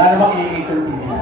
Wala namang i-continue.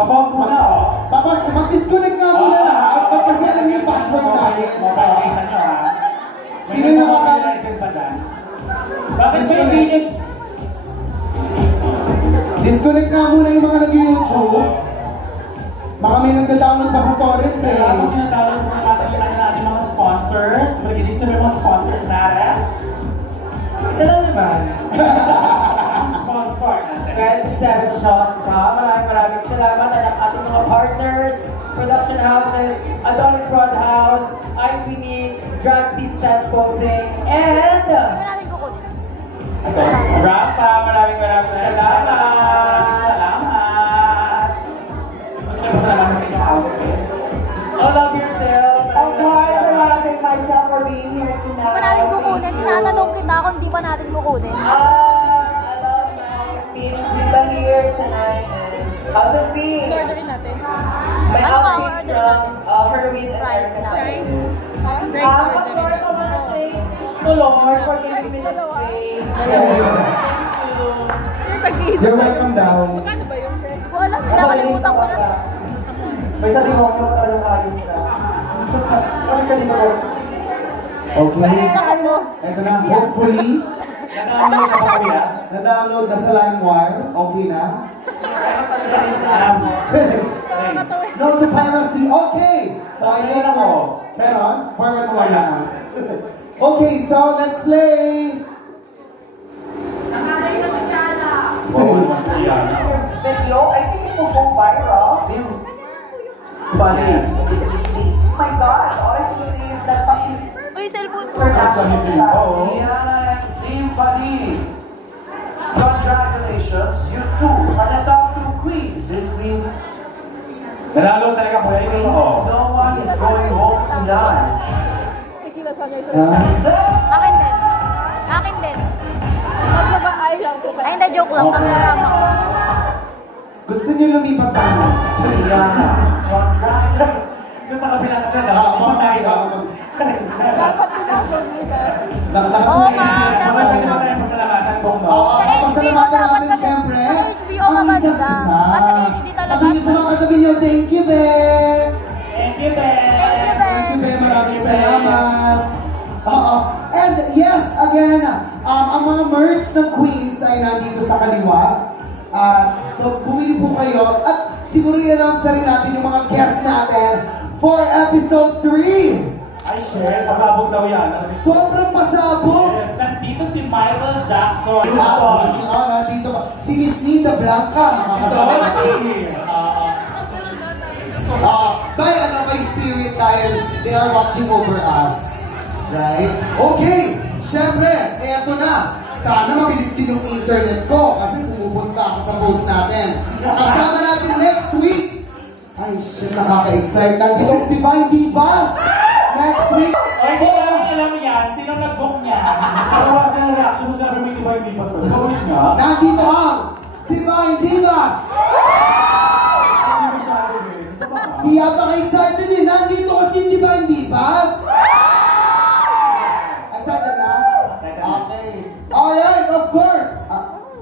Papos mo na, Papos, mag-disconnect nga muna lahat. Ba't kasi alam niyo yung password natin? Mobile data nyo ha. Sino yung nakakala? Pa dyan? Bakit ba yung ganyan? Disconnect nga muna yung mga nag-YouTube. Baka may nagda-download pa sa torrent eh. Kaya ako tinatawag sa natin mga sponsors. Magiging sa mga sponsors natin. Isa lang naman. Sponsor natin. Kahit 7 shows pa, maraming salamat at ang ating mga partners, production houses, Adonis Broadhouse, IPN, Drag Seed Stats Posting, and Rafa, maraming salamat! Gusto nyo masalamat sa inyong outfit? Oh, love yourself! Of course, I want to thank myself for being here tonight. Hindi ba natin kukunin? Tinatanong kita kung di ba natin kukunin. I love my team Zilla here tonight and House of Tea. My outfit from Herwin and Erica. Of course, I want to thank the Lord for giving me the space. You're welcome daw. Wala, nakalimutan ko na. May sa demonyo ka talagang ayos ka. Kami ka demonyo. Okay. Ito na, hopefully. Na-download na ba kuya? Na-download na sa LimeWire. Okay na. No to piracy. Okay. So I think mo. Meron? Pirate wala. Okay, so let's play. Video, I think it will go viral. Balis. Oh my God, all I can see is that fucking Uy, cellphone ko. Symphony. Congratulations, you two are the top 2 queens this week. Nalalo talaga po yan yung No one is going home tonight. Akin din. Akin din. Ay, hindi, joke lang. Ang marama ko. Gusto niyo lumipat tayo? Doon sa kabila kasi na tayo. Oo nga, dapat ito. Papasalamatan natin siyempre ang isa't isa. Sabi niyo sa mga katabi niyo, thank you, be! Thank you, Ben! Thank you, be! Maraming salamat! Oo. And yes, again, ang mga merch ng Queens ay nandito sa kaliwa. So, bumili po kayo. At siguro i-announce na rin natin yung mga guests natin for episode 3. Ay, shit. Pasabog daw yan. Sobrang pasabog. Yes, nandito si Michael Jackson. Nandito pa. Si Miss Nita Blanca, makakasama natin. By spirit dahil they are watching over us. Right? Okay. Siyempre, eto na. Sana mabilis din yung internet ko kasi pumupunta ako sa post natin. Kasama natin next week. Ay, shit, nakaka-excite. Nandito ang Divine Divas. Next week. Ay, hindi lang alam yan. Sino nag-book niya? Ano ba ang reaction mo sa may Divine Divas? Gawin nga. Nandito ang Divine Divas. Ano ba siya? Di yata ka-excited din. Nandito kasi yung Divine Divas. Excited na? Okay. Alright, of course.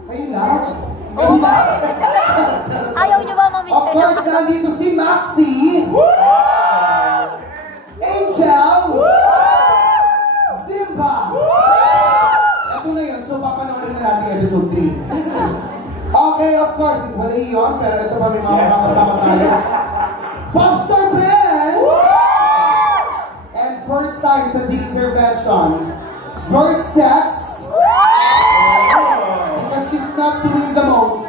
Kayo lang. Oo ba? Ayaw niyo ba mamintay? Of course, nandito si Maxi. Angel. Simba. Ito na yun. So, papanoorin na natin episode 3. Okay, of course. Wala yun, pero ito pa may mga kasama tayo. Popstar Bench. And first time sa The Intervention. First sex. Because she's not doing the most.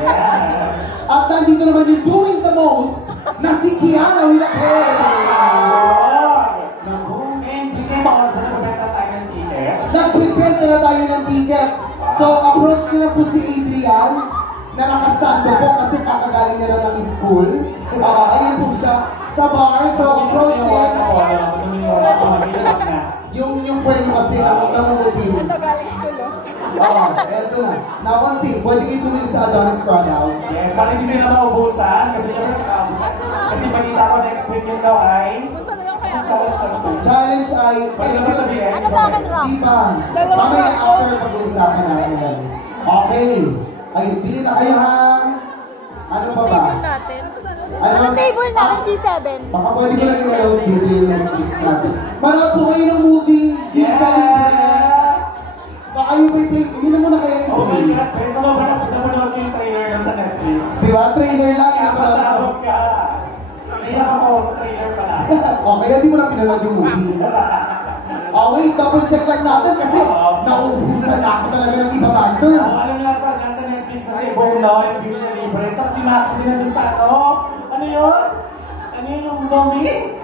Yeah. At nandito naman yung doing the most na si Kiana Willacay. Nag-prepare na tayo ng ticket. So, approach na po si Adrian. na nakasando po kasi kakagaling niya lang ng school. Ayun po siya sa bar. So, approach him. Yung kwento kasi namumutin. Eto na. Nakonsin, pwede kayo tumili sa Adonis Prod House. Yes, para hindi sila maubusan. Kasi syempre nakaubusan. Kasi balita ko next weekend daw ay challenge ay Ano sa akin, Rock? di ba? Mamaya after pag-uusapan natin. Okay. Ay, bili na kayo ha. Ano pa ba? Ano table natin, C7? Baka pwede ko lang yung announce dito yung Netflix natin. Manood po kayo ng movie. Yes! Baka yung play. Hindi na muna kayo yung Oh my movie. God, pwede mo ba napanood ko yung trailer nun sa Netflix? Diba? Trailer lang. Kaya pasahod ka. Naiyak ako sa trailer pala. Kaya di mo na pinanood yung movie. Wait, double check lang natin kasi nauubusan na ako talaga ng iba banter. Alam na sa Netflix na si Boom, no? Yung Fusion Libre. Tsaka si Max din nandun sa ano? Ano yun? Ano yun yung zombie?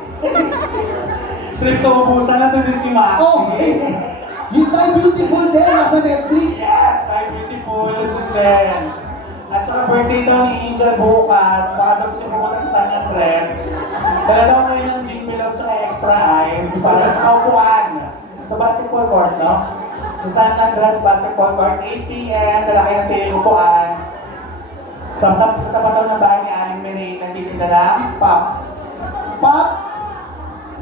Trip to ubusan na din si Max. Yung Time Beautiful din, nasa Netflix. Yes! Time Beautiful din din. At saka birthday daw ni Angel bukas. Baka daw siya pumunta sa San Andres. Dala daw kayo ng Jing Milog tsaka extra ice. Para tsaka upuan. Sa basketball court, no? Sa San Andres Basketball Court, 8 p.m. Dala kayo sa upuan. Sa tapat daw ng bahay ni Aling Mireille, nagtitinda ng pop. Pop?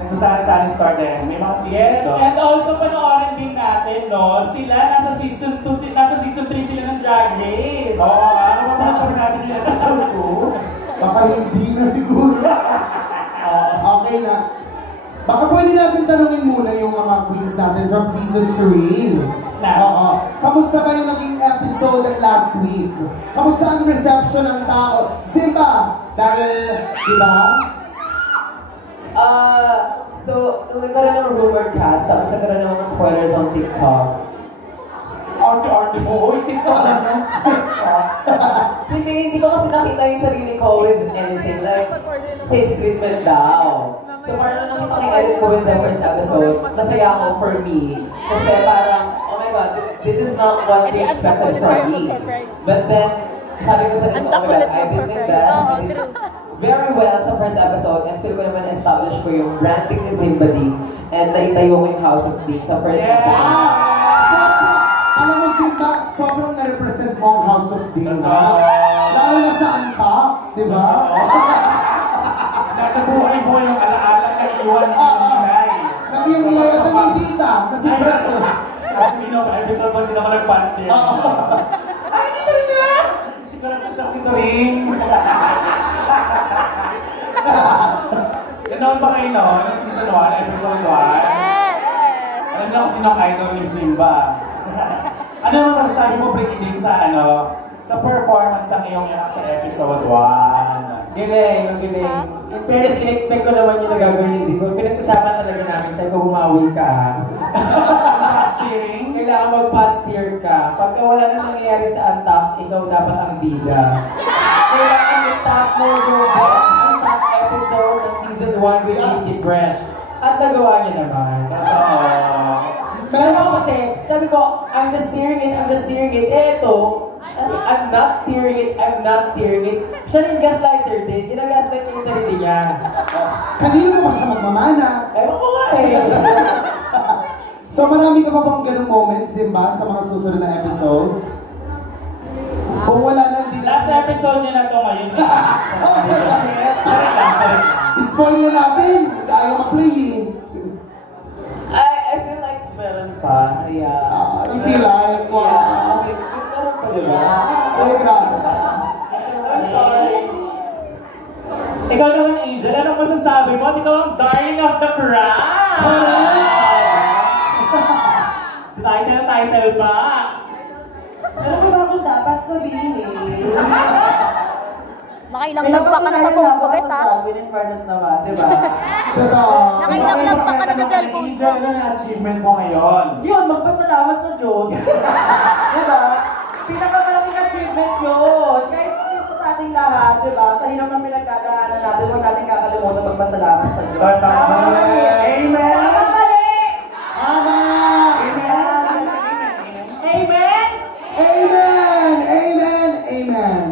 Nagsasari-sari store din. May mga season Yes, doon. and also panoorin din natin, no? Sila, nasa season 2, nasa season 3 sila ng Drag Race. Oo, ano ba panoorin natin yung episode 2? Baka hindi na siguro. Okay na. Baka pwede natin tanungin muna yung mga queens natin from season 3. Oo. Kamusta ba yung naging episode last week? Kamusta ang reception ng tao? Simba, dahil, di ba? So, nung nagkaroon ng rumored cast, tapos nagkaroon ng mga spoilers on TikTok. Arte-arte mo, uy, TikTok ano? TikTok. Hindi ko kasi nakita yung sarili ko with anything, like, safe treatment daw. So parang nung nakita ko yung edit ko with the first episode, masaya ako for me. Kasi parang, oh my God, this is not what we expected from me. But then, sabi ko sa nito, oh my God, I did my best. I did very well sa first episode, and feel ko naman establish ko yung branding ni Zimbadi and naitayo ko yung House of Beans sa first episode. Alam mo, Simba, sobrang na-represent mo ang House of Beans. Lalo na sa Antak, di ba? Natabuhay-buhay yung alaala na iwan ng inay. Nang yung inay at naging tita, na si Precious. Actually, no, episode 1 din ako nag-pants din. Ay, dito rin sila! Si Corazon at si Turing. Nanood ba kayo no? Ng season 1, episode 1? Alam niyo kung sino ang idol ni Simba. Ano naman masasabi mo, Brigitte, sa sa performance ng iyong anak sa episode 1? Galing, ang galing. In fairness, in-expect ko naman yung nagagawin ni Zico. Pinag-usapan talaga namin, sabi ko bumawi ka. Steering? Kailangan mag-pot steer ka. Pagka wala na nangyayari sa Antak, ikaw dapat ang bida. Kailangan i-top mo yung best Antak episode ng season 1 with Easy Fresh. At nagawa niya naman. Pero ako kasi, sabi ko, I'm just steering it. Eto, I'm not steering it. Siya yung gaslighter din. Ginagaslight niya yung sarili niya. Kanino mo pa siya magmamana? Ewan ko nga eh. So marami ka pa bang ganung moments, Simba, sa mga susunod na episodes? Kung wala na, hindi Last episode niya na to ngayon. spoil na natin! Ayaw ma-play eh. I feel like meron pa. Yeah. You feel like, wow. Yeah. Meron pa diba? So grabe. I'm sorry. Ikaw naman, Angel, anong masasabi mo? Ikaw ang darling of the crowd! Title pa! Pero diba akong dapat sabihin? Nakailang pa ka na sa phone ko, bes, ha? In fairness naman, diba? Totoo. Nakailang pa ka na sa cellphone ko. Ano na achievement mo ngayon? Yun, magpasalamat sa Diyos. Diba? Pinakamalaking achievement yun. Kahit ito sa ating lahat, diba? Sa hirap ng pinagdadaanan natin, huwag natin kakalimutan magpasalamat sa Diyos. Tama. Amen! Tama mali! Ama! Amen! Amen! Amen! Amen!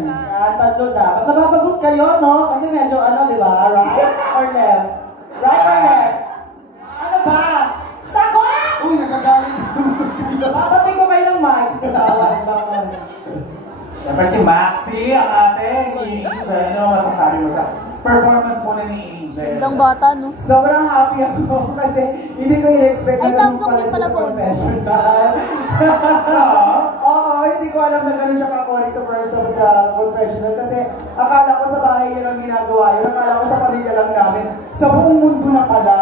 mag-vote kayo, no? Kasi medyo ano, di ba? Right or left? Right or left? Ano ba? Sagot! Uy, nagagalit na sumunod kayo. Papatay ko kayo ng mic. Tawag ba? Siyempre si Maxi, ang ating Angel. Ano masasabi mo sa performance muna ni Angel? Gandang bata, no? Sobrang happy ako kasi hindi ko in-expect Ay, na ganun Samsung pala din siya pala sa po. professional. Oo, hindi ko alam na ganun siya kakorik sa person sa professional kasi akala ko sa bahay niya lang ginagawa yun, akala ko sa pamilya lang namin. Sa buong mundo na pala.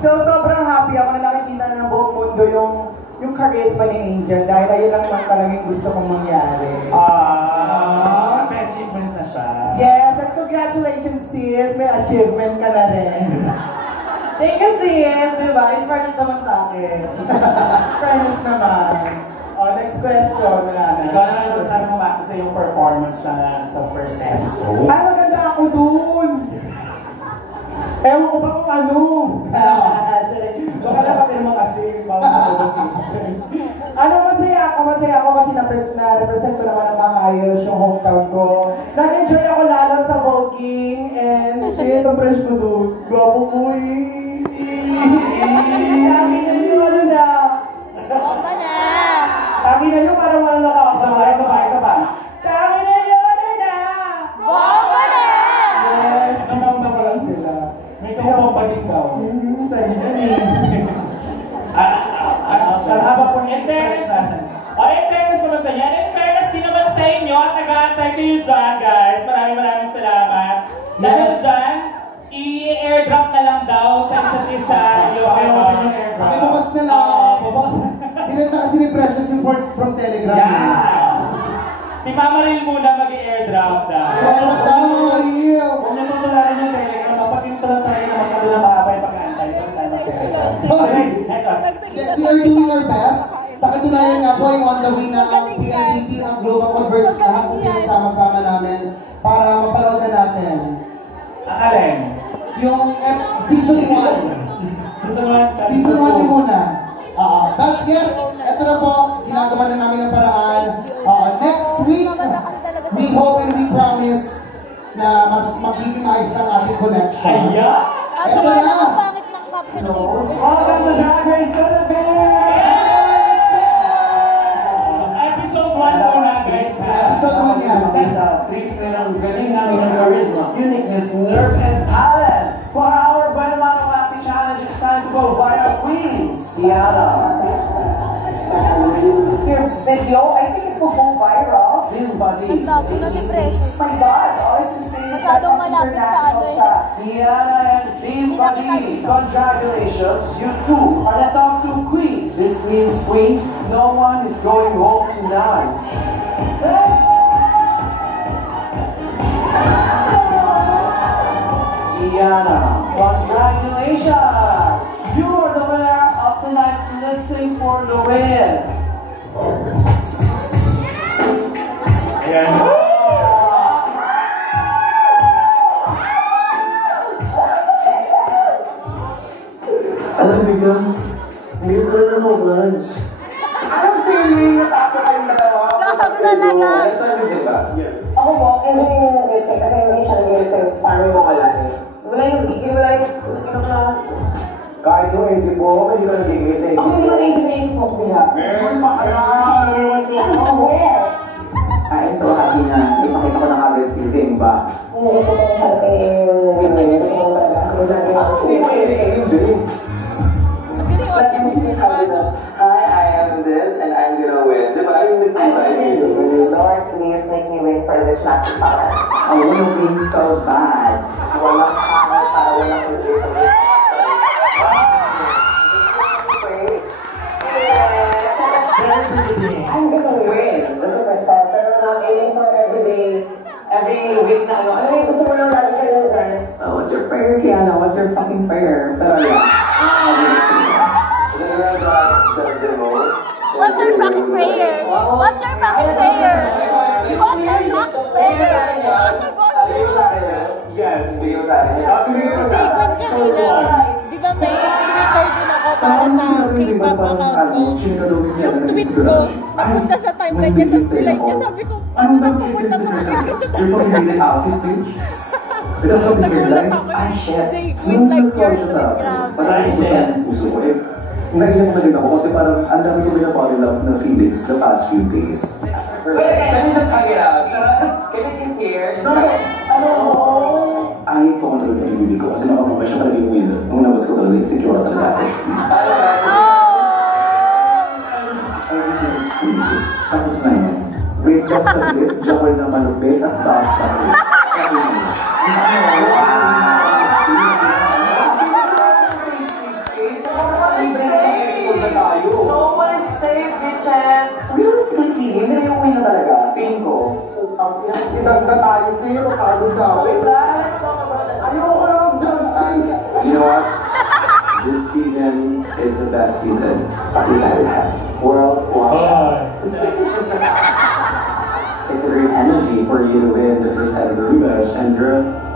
So, sobrang happy ako na nakikita na ng buong mundo yung charisma ni Angel dahil ayun lang naman talaga yung gusto kong mangyari. May achievement na siya. Yes, and congratulations sis, may achievement ka na rin. Thank you, sis. Diba? In fairness naman sa akin. Fairness naman. Next question, wala na. Ikaw na lang sabi mo, Maxi, sa yung performance na sa first episode. Ay, maganda ako dun! Ewan ko ba kung ano? Baka lang kami naman kasi, ano, masaya ako kasi na-represent ko naman ang maayos yung hometown ko. Nag-enjoy ako lalo sa voguing and shit, ang fresh ko doon. Gwapo ko eh. Sabi na yung ano na. Bomba na! Sabi na yung parang walang nakakasama. Isa pa. Sabi na yun, ano na. Bomba na! Yes, namang lang sila. May kumabang pa din daw. Sa'yo yan eh. Sa haba po niya expression. In fairness naman sa yan. In fairness din naman sa inyo at nag-aantay kayo dyan, guys. Maraming salamat. Dahil dyan, i-airdrop na lang daw sa isa't isa yung Pakibukas na lang. Bubukas. Sinenta kasi ni Precious yung from Telegram. Yeah! Si Mama Ril muna mag-i-airdrop daw. Tama, Mario. Kung natutularan yung Telegram, mapatinto lang tayo na masyado na maabay pag-aantay. Pag tayo mag-Telegram. We are doing our best. Sa katunayan nga po ay on the way na ang PLDT, ang Global Converge, lahat po pinasama-sama namin para mapanood na natin. Ang alin? Yung Season 1. Season 1 din muna. But yes, eto na po, ginagawa na namin ang paraan. Next week, we hope and we promise na mas magiging ayos ang ating connection. Ayan! Kaso Eto wala na. ang pangit ng caption ng April. Welcome to Drag Race Philippines! Episode 1 muna, guys. Episode 1 yan. Treat ko ng galing namin ng charisma, uniqueness, nerve, and talent. For our Buenamano Maxi Challenge, it's time to go viral queens. Diana. Your video, I think it will go viral. Zimbali. Ang dami na si Pres. Oh my God, all I can say is that Masyadong malapit sa ano eh. siya. Diana and Zimbali, congratulations. You two are the top 2 queens. This means, queens, no one is going home tonight. Diana, congratulations! You are the winner of tonight's Lip Sync for the Win. Ayan. Alam mo biglang, ngayon ka na lunch. Anong feeling na tapo kayong dalawa? Gago talaga. Ako po, every kasi hindi siya nag-iisip sa parang mo wala eh. Wala yung bigil, wala yung Kahit yung 80 po, hindi ka nagigising. ako hindi ko naisip na yung smoke nila. I'm so happy na ipakita ko na agad si Zimba. Hindi ko na siya yung winner. Gusto ko talaga. Hindi mo i-aim din. Magaling Like yung sinasabi na, hi, I am this and I'm gonna win. Di ba? Ayun din tayo. Lord, please make me wait for this lucky power. I wanna win so bad. Walang power para walang ulit. I'm gonna win. Pero not aiming for every week na ano. Ano yung gusto mo lang lagi kayo guys? What's your prayer, Kiana? What's your fucking prayer? Pero yeah. What's your fucking prayer? What's your fucking prayer? What's your fucking prayer? Yes, sige mo tayo. Secret kanina. Di ba may record din ako para sa K-pop account ko? Yung tweet ko, napunta sa timeline niya, tapos nilike niya, sabi ko, Anong dapat i-consider yourself? Your pag-rated outfit page? Without computer life? Ay, shit. Nung nag-sorry siya sa akin, parang pupunta ang puso ko eh. Naiyak na din ako kasi parang ang dami ko pinapali love na feelings the past few days. Let me just hug it out. Can we kiss here? Ay, control na yung ko kasi nakamamay siya talaga yung winner. Nung nabas ko talaga, insecure talaga ako. Everything is free. Tapos na yun. Break up sa bit, jawal na malupit at basta ko. No one is safe, bitches! Realistically speaking, hindi na yung win na talaga. Feeling ko. Itang na tayo, hindi yung makagod ka. Wait lang, let's talk about that. Ayoko lang, You know what? This season is the best season we've ever had. World Watch Out. It's a great energy for you to win the first ever match, and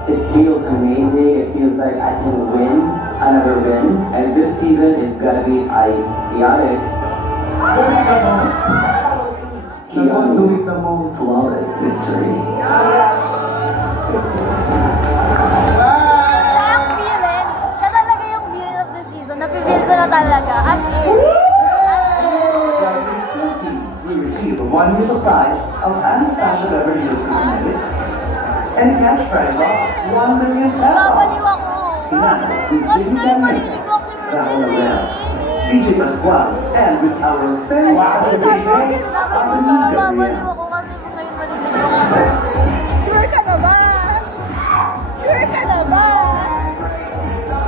it feels amazing. It feels like I can win another win, and this season it's gonna be chaotic. Do it the most. Flawless victory. Siya ang villain. Siya talaga yung villain of the season. Napipil ko na talaga. As in. We receive a 1-year supply of Anastasia Beverly Hills Cosmetics and cash prize of 1 million pesos. Babaliw ako. Pinana with Jimmy Cameron, Rahul Abreu, DJ Pascual, and with our very special guest, Armenia Babaliw Gabriel. ako kasi ngayon malilig ako. Sure ka na ba? Sure ka na ba?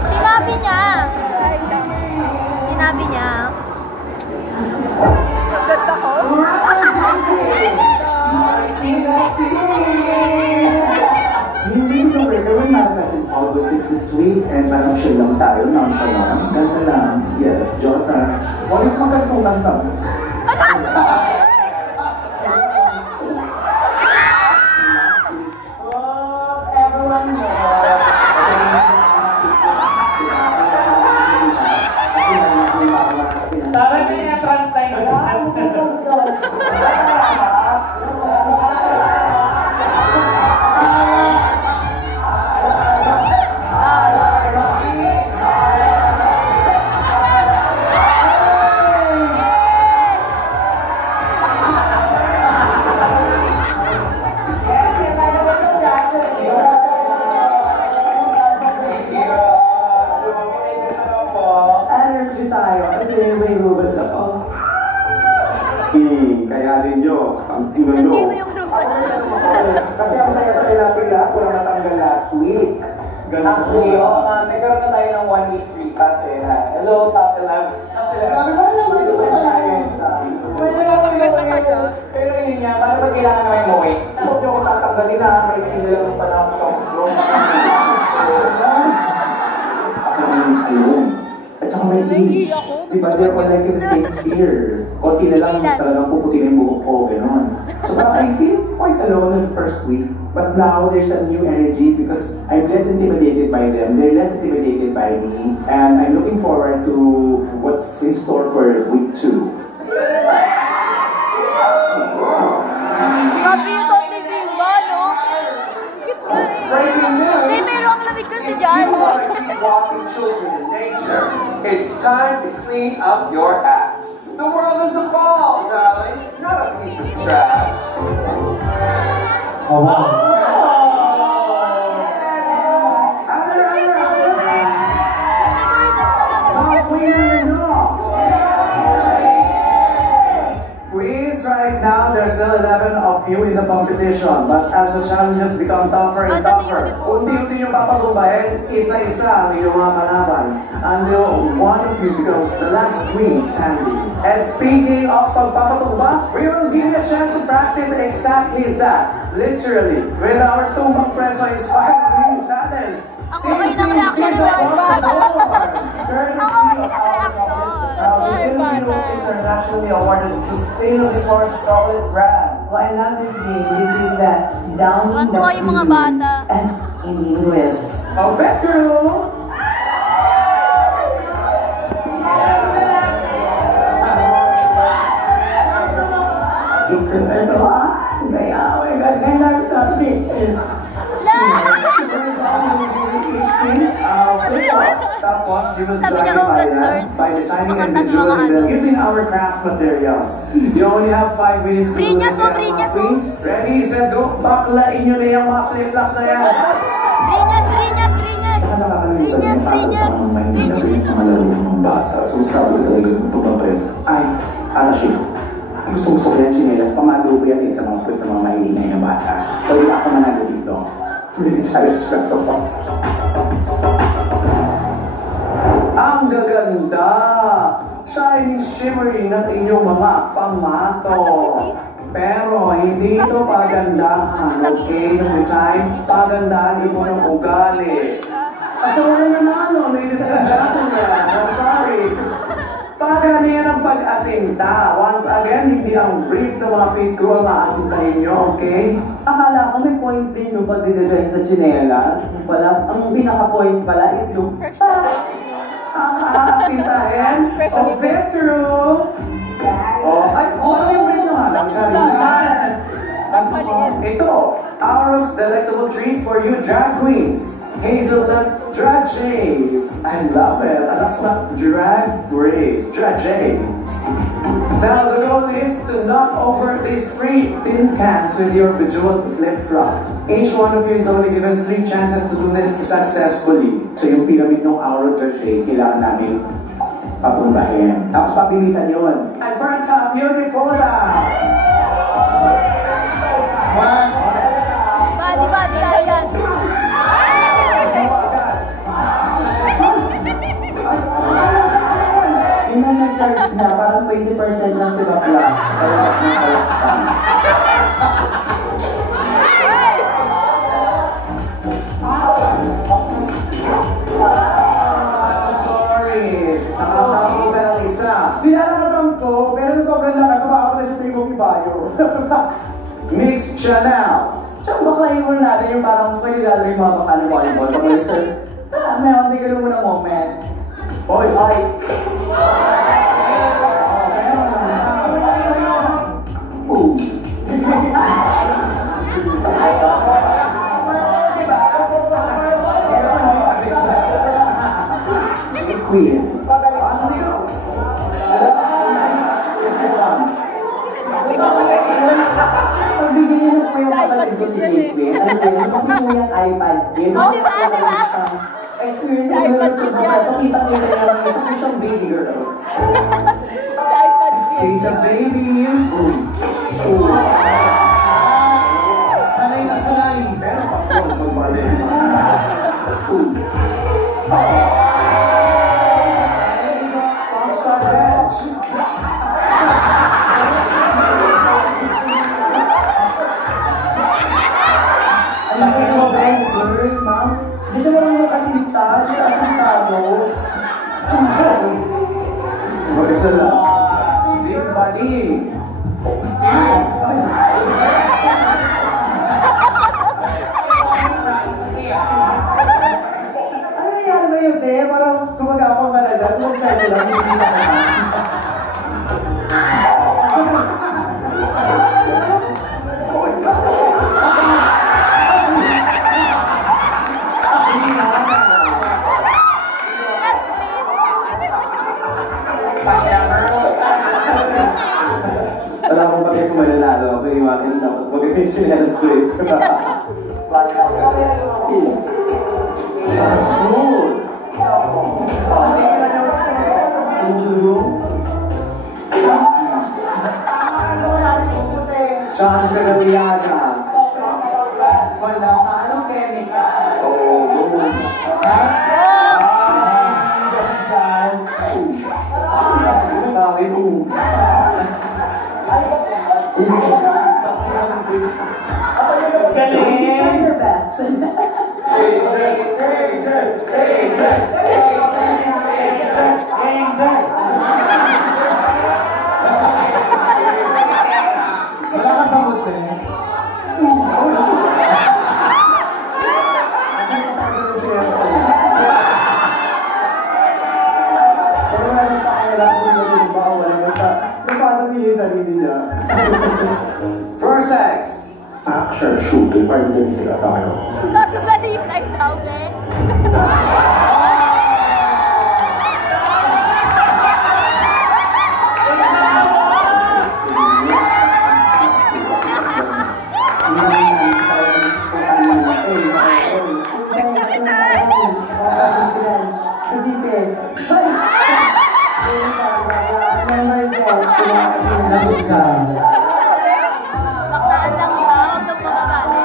Sinabi niya. Sinabi niya. Ganda ko? Hindi ko gawin manifest in politics this week and parang chill lang tayo, nonchalant. Ganda lang. Yes, Diyosa. Ulit magkatulang lang. Everyone Parang may entrance time Energy tayo kasi may rubas ako. Kaya din nyo, ang Nandito inano. yung robot. Kasi ang saya-saya natin lahat, walang natanggal last week. Ganun Actually, po. oo nga, nagkaroon na tayo ng 1 week free pass eh. Hello, Top 11. Top 11. Sabi ko, alam mo, ito pa tayo. Pwede na kayo. Pero yun nga, paano ba kailangan namin umuwi? Huwag nyo ko tatanggalin na, may sila lang ng panahon sa bro. Ako ang alone. At saka may age. Diba, they're all like in the same sphere. Konti na lang talagang puputin yung buhok ko, gano'n. So parang I feel quite alone in the first week. But now there's a new energy because I'm less intimidated by them. They're less intimidated by me. And I'm looking forward to what's in store for week 2. Happy yung salt ni Simba, no? Cute nga eh. Breaking news! Hindi, pero ang lamig kasi dyan. If you want to keep walking children in nature, it's time to clean up your act. The world is a ball, darling, not a piece of trash. Oh, wow. Queens, right now, there's still 11 of you in the competition. But as the challenges become tougher and tougher, unti-unti yung papagumbahin, isa-isa ang iyong mga kalaban. Until one of you becomes the last queen standing. And speaking of pagpapagumba, we will give you a chance to practice exactly that. Literally, with our Tumbang Preso Inspired Queen Challenge. Ang okay ng reaction ng mga bata. Ang okay ng reaction. Internationally awarded sustainable source chocolate brand. What I love this game, this is the downing the Tuwa yung mga bata. and in English. Oh, Bector! If Christmas, gaya. Tapos, you will clarify that by designing and visualizing them using our craft materials. You only have 5 minutes to do this, queens. Ready, set, go. Baklain nyo na yung mga flip-flop na yan. Rinyas! Mga laro ng bata. So, sabi ko talaga ng pagpapres. Ay, Anashik. Gusto ko yan, chinelas. Pamalo ko yan sa mga puwet ng mga maingay na bata. So, hindi ako manalo dito. Hindi challenge na ito. Ang gaganda! Shining, shimmering ng inyong mga pamato. Pero hindi ito pagandahan, okay? Ng design, pagandahan ito ng ugali. Asawa na ano, ladies and gentlemen. I'm sorry. Pagan yan ang pag-asinta. Once again, hindi ang brief ng mga pit crew ang maasintahin nyo, okay? Akala ko may points din yung pag-design sa chinelas. Ang pinaka-points pala is yung ang aasintahin o bedroom. Yung brief naman. Ang ito, our delectable treat for you drag queens. Hazelnut Dragees. I love it. And that's not drag race. Dragees. Now the goal is to knock over these 3 tin cans with your bejeweled flip-flops. Each one of you is only given 3 chances to do this successfully. So yung pyramid ng Aura Dragee, kailangan namin patumbahin. Tapos pabilisan yun. And first up, Uniforma. Body, ayan. Yung nag-charge na, parang 20% na sila lang. Sarap na sarap pa. Sorry. Nakatapo ka ng isa. Dinaranatam ko, pero sobrang lang ako, makakita sa tingong ibayo. Mix Chanel. Tsaka baklayin mo natin yung parang pwede lalo yung mga bakal ng volleyball. Pag sir, meron din ka lang muna moment. Oy! Queen. Pagbigyan niyo na po yung kapatid ko si J-Queen. Alam ko yun, kapit mo yung iPad game. Diba? Experience ko na lang ito. So, kita-kita niya lang isa siyang baby girl. Sa iPad game. Tita baby. Sanay na sanay. Pero pakon magbalik. Ang laki ng mga sir, ma'am. Hindi siya marunong makasinta. Hindi siya asintado. Mag-isa lang. Zip buddy. Ano nangyari na yun, te? Parang gumagapang ka na dyan. Tumagkaya ko lang. Hindi na ka. Wala akong pagay kung mananalo ako. Iwakin dapat. Magiging sinelas ko eh. Smooth! John Ferrariana. Wala ka. Anong chemical? Oh, goals. Try your best. Wala ka sa bote. First X. Action prosciutto, il paio di sera, dai. Gago ba di tayo tawag? Baklaan lang ba? Huwag kang magagalit.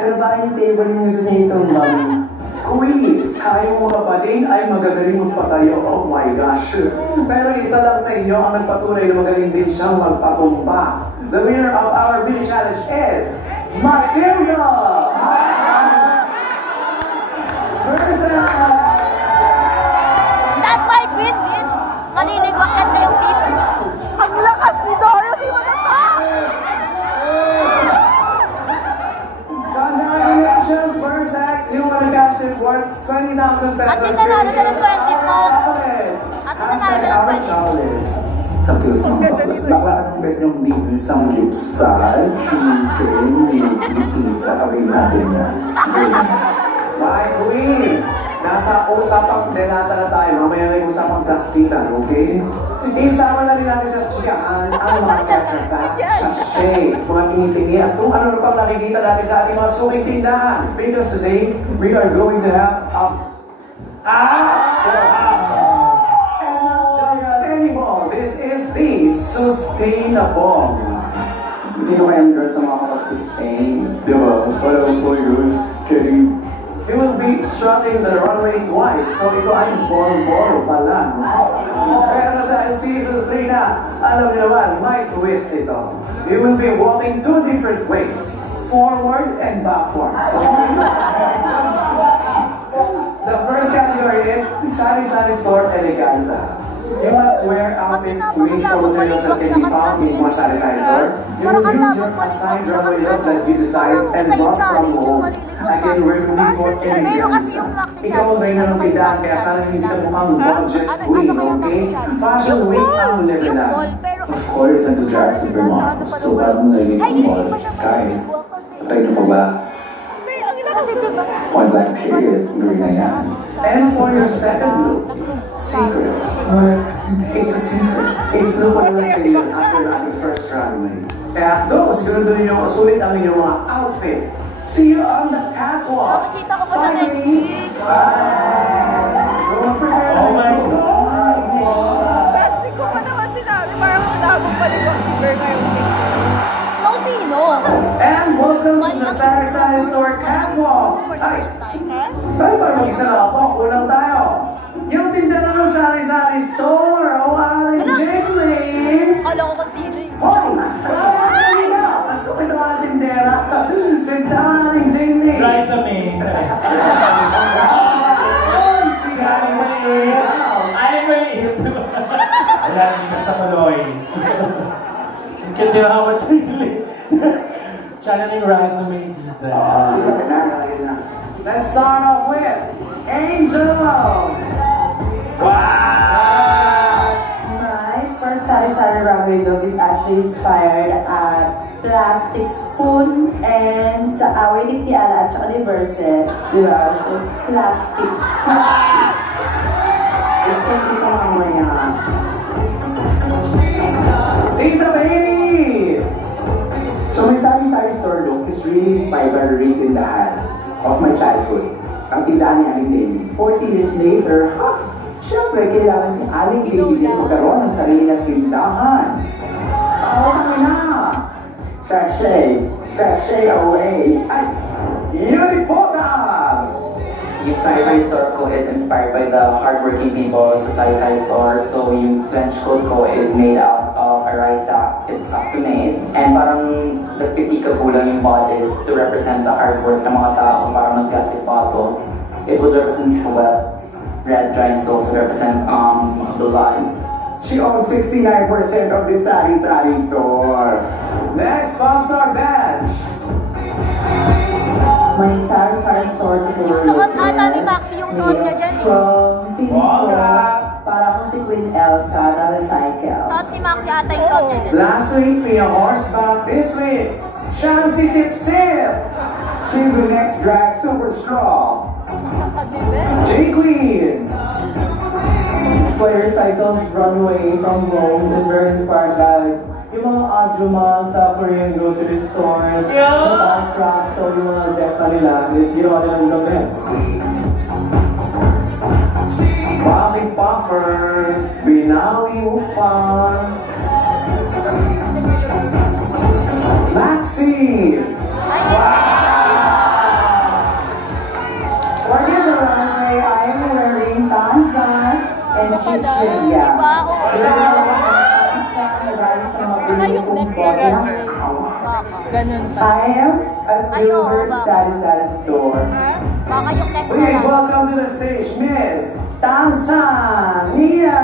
Pero bakit yung table yung gusto niya itong mami? Quiz, kayong mga bating ay magagaling magpatayo. Oh my gosh. Pero isa lang sa inyo ang nagpatunay na magaling din siyang magpatumba. The winner of our mini challenge is Matilda! That might win, bitch! Maniligwak yan ngayong season. Ang lakas ni Doro, di mo na ba? Congratulations, first X! You wanna catch this worth 20,000 pesos. Ate, nanalo siya ng 20 mo. Ate, nanalo siya ng 20. Sabi ko sa mga bakla, bakla anong bet yung deal isang lipsal, chicken, pizza, kawin natin yan. My quiz! Nasa usapang delata na tayo. Mamaya may usapang plastikan, okay? Isama na rin natin sa chikahan ang mga kakatak, sachet, mga tingi-tingi, at kung ano na pang nakikita natin sa ating mga suming tindahan. Because today, we are going to have and not just any ball. This is the sustainable. Sino kaya ang girl sa mga kapag-sustain? Diba? Parang po yun. Karim. He will be strutting the runway twice, so ito ay ball pala. Pero dahil season 3 na, alam niyo naman, may twist ito. He will be walking two different ways, forward and backwards. The first category is Sari-Sari Store Eleganza. You must wear outfits made from materials that can be found in one Sari-Sari store. You will use your assigned runway look that you decide and brought from home. Again, we're looking for eleganza. Ikaw ang reyna ng tindahan, kaya sana hindi ka mukhang budget queen, okay? Fashion week ang levelan. Of course, and to drive supermodels. So, bago mo nalilin ng mall, kahit patay na pa ba? Point blank period, gawin na yan. And for your second look, secret. It's a secret. It's blue pa naman sa iyo after the first runway. Kaya go, siguro niyo sulit ang inyong mga outfit. See you on the catwalk. Makikita ko pa na next week. Oh my God! Best ko pa naman sinabi, parang magdabog pa rin si Bear ngayong week. So, sino? And welcome to the Sari-Sari Store catwalk. Ay, parang mag-isa na ako. Kulang tayo. Yung tindahan ng Sari-Sari Store. O, Aling Jiggly. Akala ko kung sino eh. Hoy! Ang sukit ang mga tindera. Sintahan natin, Jiggly. Rise of me. Ay, maliit. Wala na ka sa Maloy. Ang kindihawan sili. Channeling resume, teaser. Let's start off with Angel. Wow! My first Sari-Sari runway look is actually inspired at plastic spoon and sa away ni Kiara at saka ni Verset. Diba? So, plastic. Gusto ko ito mamaya. Tita Baby! So, my Sari-Sari Store look is really inspired by the real tindahan of my childhood. Ang tindahan ni Aling David. 40 years later, siyempre, kailangan si Aling David magkaroon ng sarili ng tindahan. Okay na! Sachet away! Ay! Unipotal! Yung Sari-Sari Store ko is inspired by the hardworking people sa Sari-Sari Store. So yung trench coat ko is made out of a rice sack. It's custom made. And parang nagpipika lang yung bodice to represent the hard work ng mga tao. Parang nag-plastic bottle. It would represent sweat. Red rhinestones would represent the body. She owns 69% of the Sari-Sari Store. Next, Popstar Badge. my sari-sari store tour Yung suot ata ni Maxi, yung suot niya dyan eh. From feeling ko, para akong si Queen Elsa na recycle. Suot ni Maxi ata yung suot niya dyan. Last week, we are horseback. This week, Shamsi Sip Sip. She the next drag super strong. J-Queen. My recycled runway from Rome is very inspired by yung mga ajuma sa Korean grocery stores. Yung craft, so yung mga deca nila is ginawa nilang gamit. Bobby Puffer, Binawi Upar. Maxi. For this runway, I am wearing tanzan and chichirya. Ganun pa. I am a silver sari-sari store. Baka yung next Please welcome to the stage, Miss Tanzania.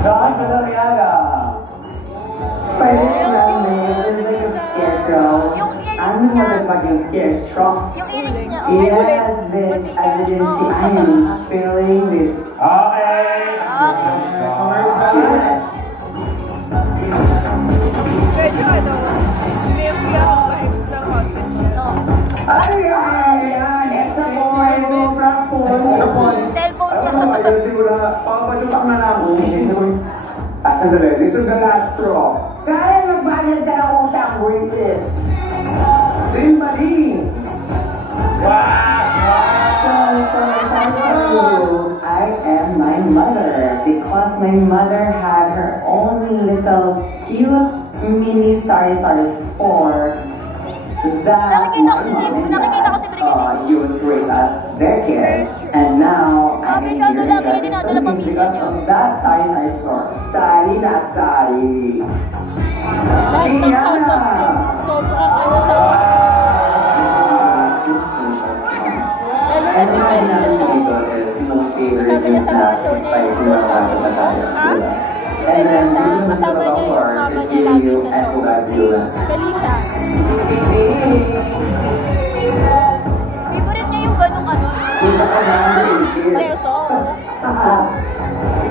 John Madariaga. For this runway, it was like a scarecrow. I'm the motherfucking scare strong. Yung earrings niya. Yeah, this evidently I am feeling this. Okay. Medyo ano, safety ako vibes ng content niya. Ay, extra point, transport. Cellphone Alam niya. mo, hindi ko na, papachutak na lang. Sandali, this is the last straw. Kaya magbayad ka ng utang, British. Simbali. I am my mother because my mother had her own little cute mini sari-sari store that Nakikita ko si Brigadier. used to raise us their kids, and now I'm in here because of that sari-sari store. Sari not sari. Lahat ng house of things. Sobrang ano sa... And my national is yung favorite is na inspired from mga bata tayo. And then, dito naman sa bawar is yung at Ugadula. Felicia. Favorite niya yung ganung ano. Kita ka na ang cheers.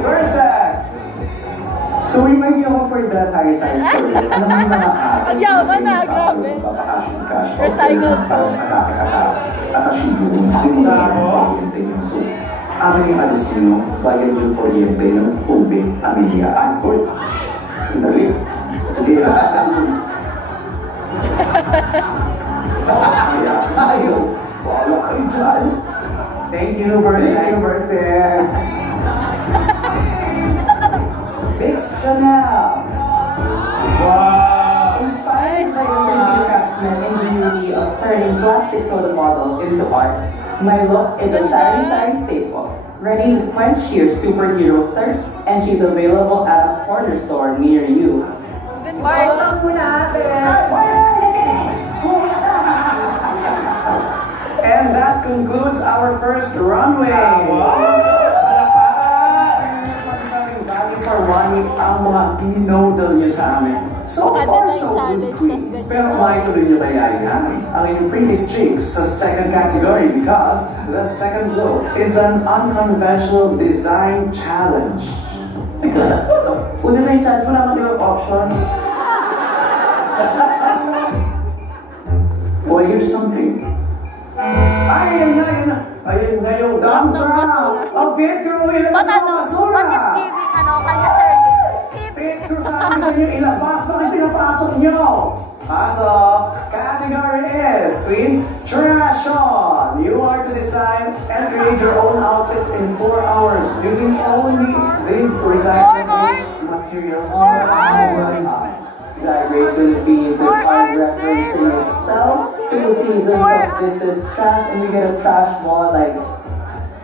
Versex. So, we might be ako for the sari-sari story. Alam mo yung mga Ang yaman na, grabe. Recycled food. Amin yung alis nyo, bayan yung kuryente ng tubig, Amelia. Angkol. Dali. Hindi na. Ayaw. Wala kayo dyan. Thank you, Versex. Big Chanel. Wow. Inspired by the craftsman ingenuity of turning plastic soda bottles into art, my look is a sari-sari staple, ready to quench your superhero thirst, and she's available at a corner store near you. And that concludes our first runway. For one week, ang mga dinodal niyo sa amin. So far, so good, queens. Pero maituloy niyo kaya yan ang inyong prettiest chicks sa second category because the second look is an unconventional design challenge. Kung design challenge, wala naman yung option. Well, here's something. Ayun na yung dump truck of Pit Crew ilabas But mo ano, basura. what if giving ano, kanya sir? Pit Crew sabi sa inyo ilabas, bakit pinapasok nyo? Pasok, category is Queens Trash On. You are to design and create your own outfits in 4 hours using only these recyclable materials. 4 hours. Drag Race Philippines is hard referencing itself to the seasons of this is trash, and we get a trash wall. Like,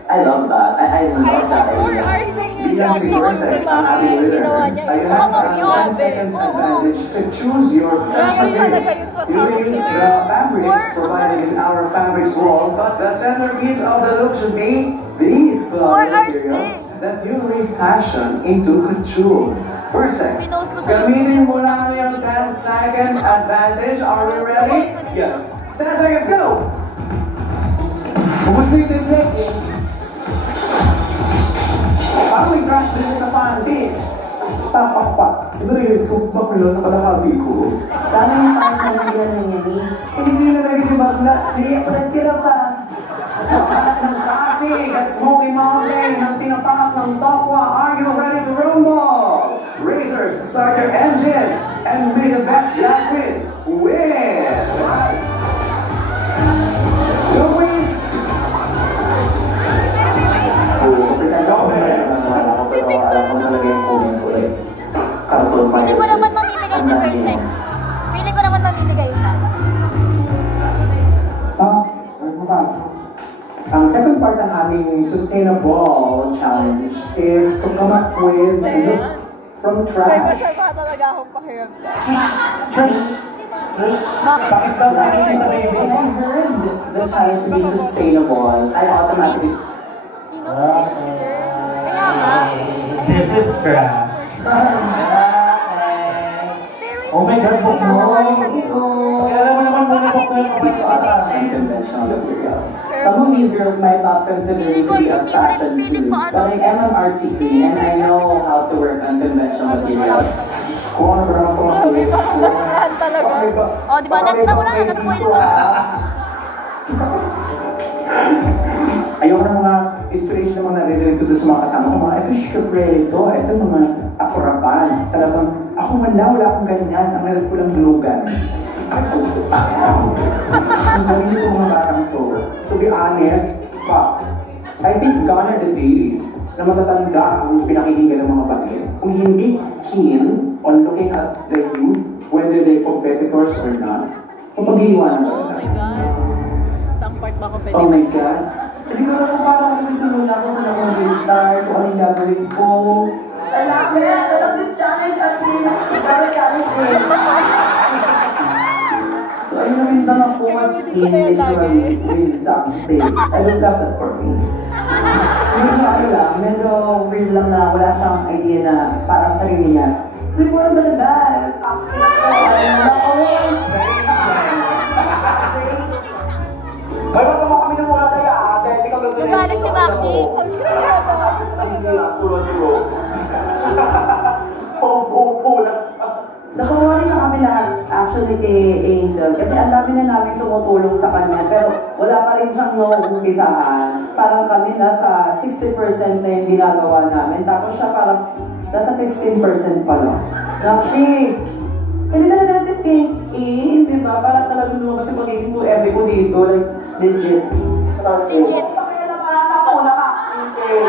I love that. I love that idea. Bilang si Versex ang ating winner, ay you have 10 seconds advantage to choose your trash material. You will use the fabrics provided in our fabrics wall, but the centerpiece of the look should be these cloth materials that you refashion into couture. Versex, gamitin mo lang yung 10-second advantage. Are we ready? Yes. 10 seconds, go! Ubus na yung 10 seconds. Parang may crash din sa panty. Tapak. Ito na yung scoop back nila nakalakabi ko. Paano yung parang nangyayari niya ni? Hindi na talaga yung bakla. Hindi ako nagtira pa. At ng Pasig at Smoky Mountain ng tinapak ng Tokwa. Are you ready to rumble? Racers, start your engines and may the best Jack win. Two wins. So, pretend ako na naman ako, pero alam ko talaga yung kunin ko eh. Cartoon pa Feeling ko naman mamimigay si Versex. Feeling ko naman mamimigay siya. Ang second part ng aming sustainable challenge is to come up with a look from May trash. masama talaga akong pakiramdam. Trish, pakis daw sa akin dito, baby. When I heard the challenge to be sustainable, I automatically... Kaya nga. This is trash. Oh my God, Kaya mo naman muna po kayo kapag sa Unconventional materials. Some of these girls might not consider me to be a fashion queen, but I am an artsy queen and I know how to work unconventional materials. Kung ano ba naman ito ang tuloy? Talaga. O, di ba? Wala na, na-spoil ko. Ayoko ng mga inspiration ng mga naririnig ko doon sa mga kasama ko. Ito syempre ito. Ito mga akurapan. Talagang ako wala akong ganyan. Ang meron ko lang lugan. Ang galing ito mga batang to. To be honest, I think gone are the days na matatanda ang pinakikinggan ng mga bagay. Kung hindi keen on looking at the youth, whether they're competitors or not, kung mag-iiwanan ko na. Saan part ba ako pwede? Oh my God. Hindi ko alam kung paano ako nagsisimula ako sa namang restart, kung anong gagawin ko. I love this challenge at very challenging. So, ayun namin lang ako at literally with something. I don't have that for me. Medyo weird lang na wala siyang idea na para sa sarili niya. Hindi mo lang dalagal. Ay, ba't naman kami ng mga daya? Kaya hindi ka lang Nagalit si Maxi. hindi lang, tulad ko. Po lang. Nakawari na kami lahat actually kay Angel kasi ang dami na namin tumutulong sa kanya pero wala pa rin siyang nauumpisahan. Parang kami nasa 60% na yung ginagawa namin tapos siya parang nasa 15% pa lang. Nakshi, hindi talaga natin sink in, di ba? Parang talagang lumabas yung pagiging mo every ko dito, like legit. Legit. Kaya naman ako naka-angel.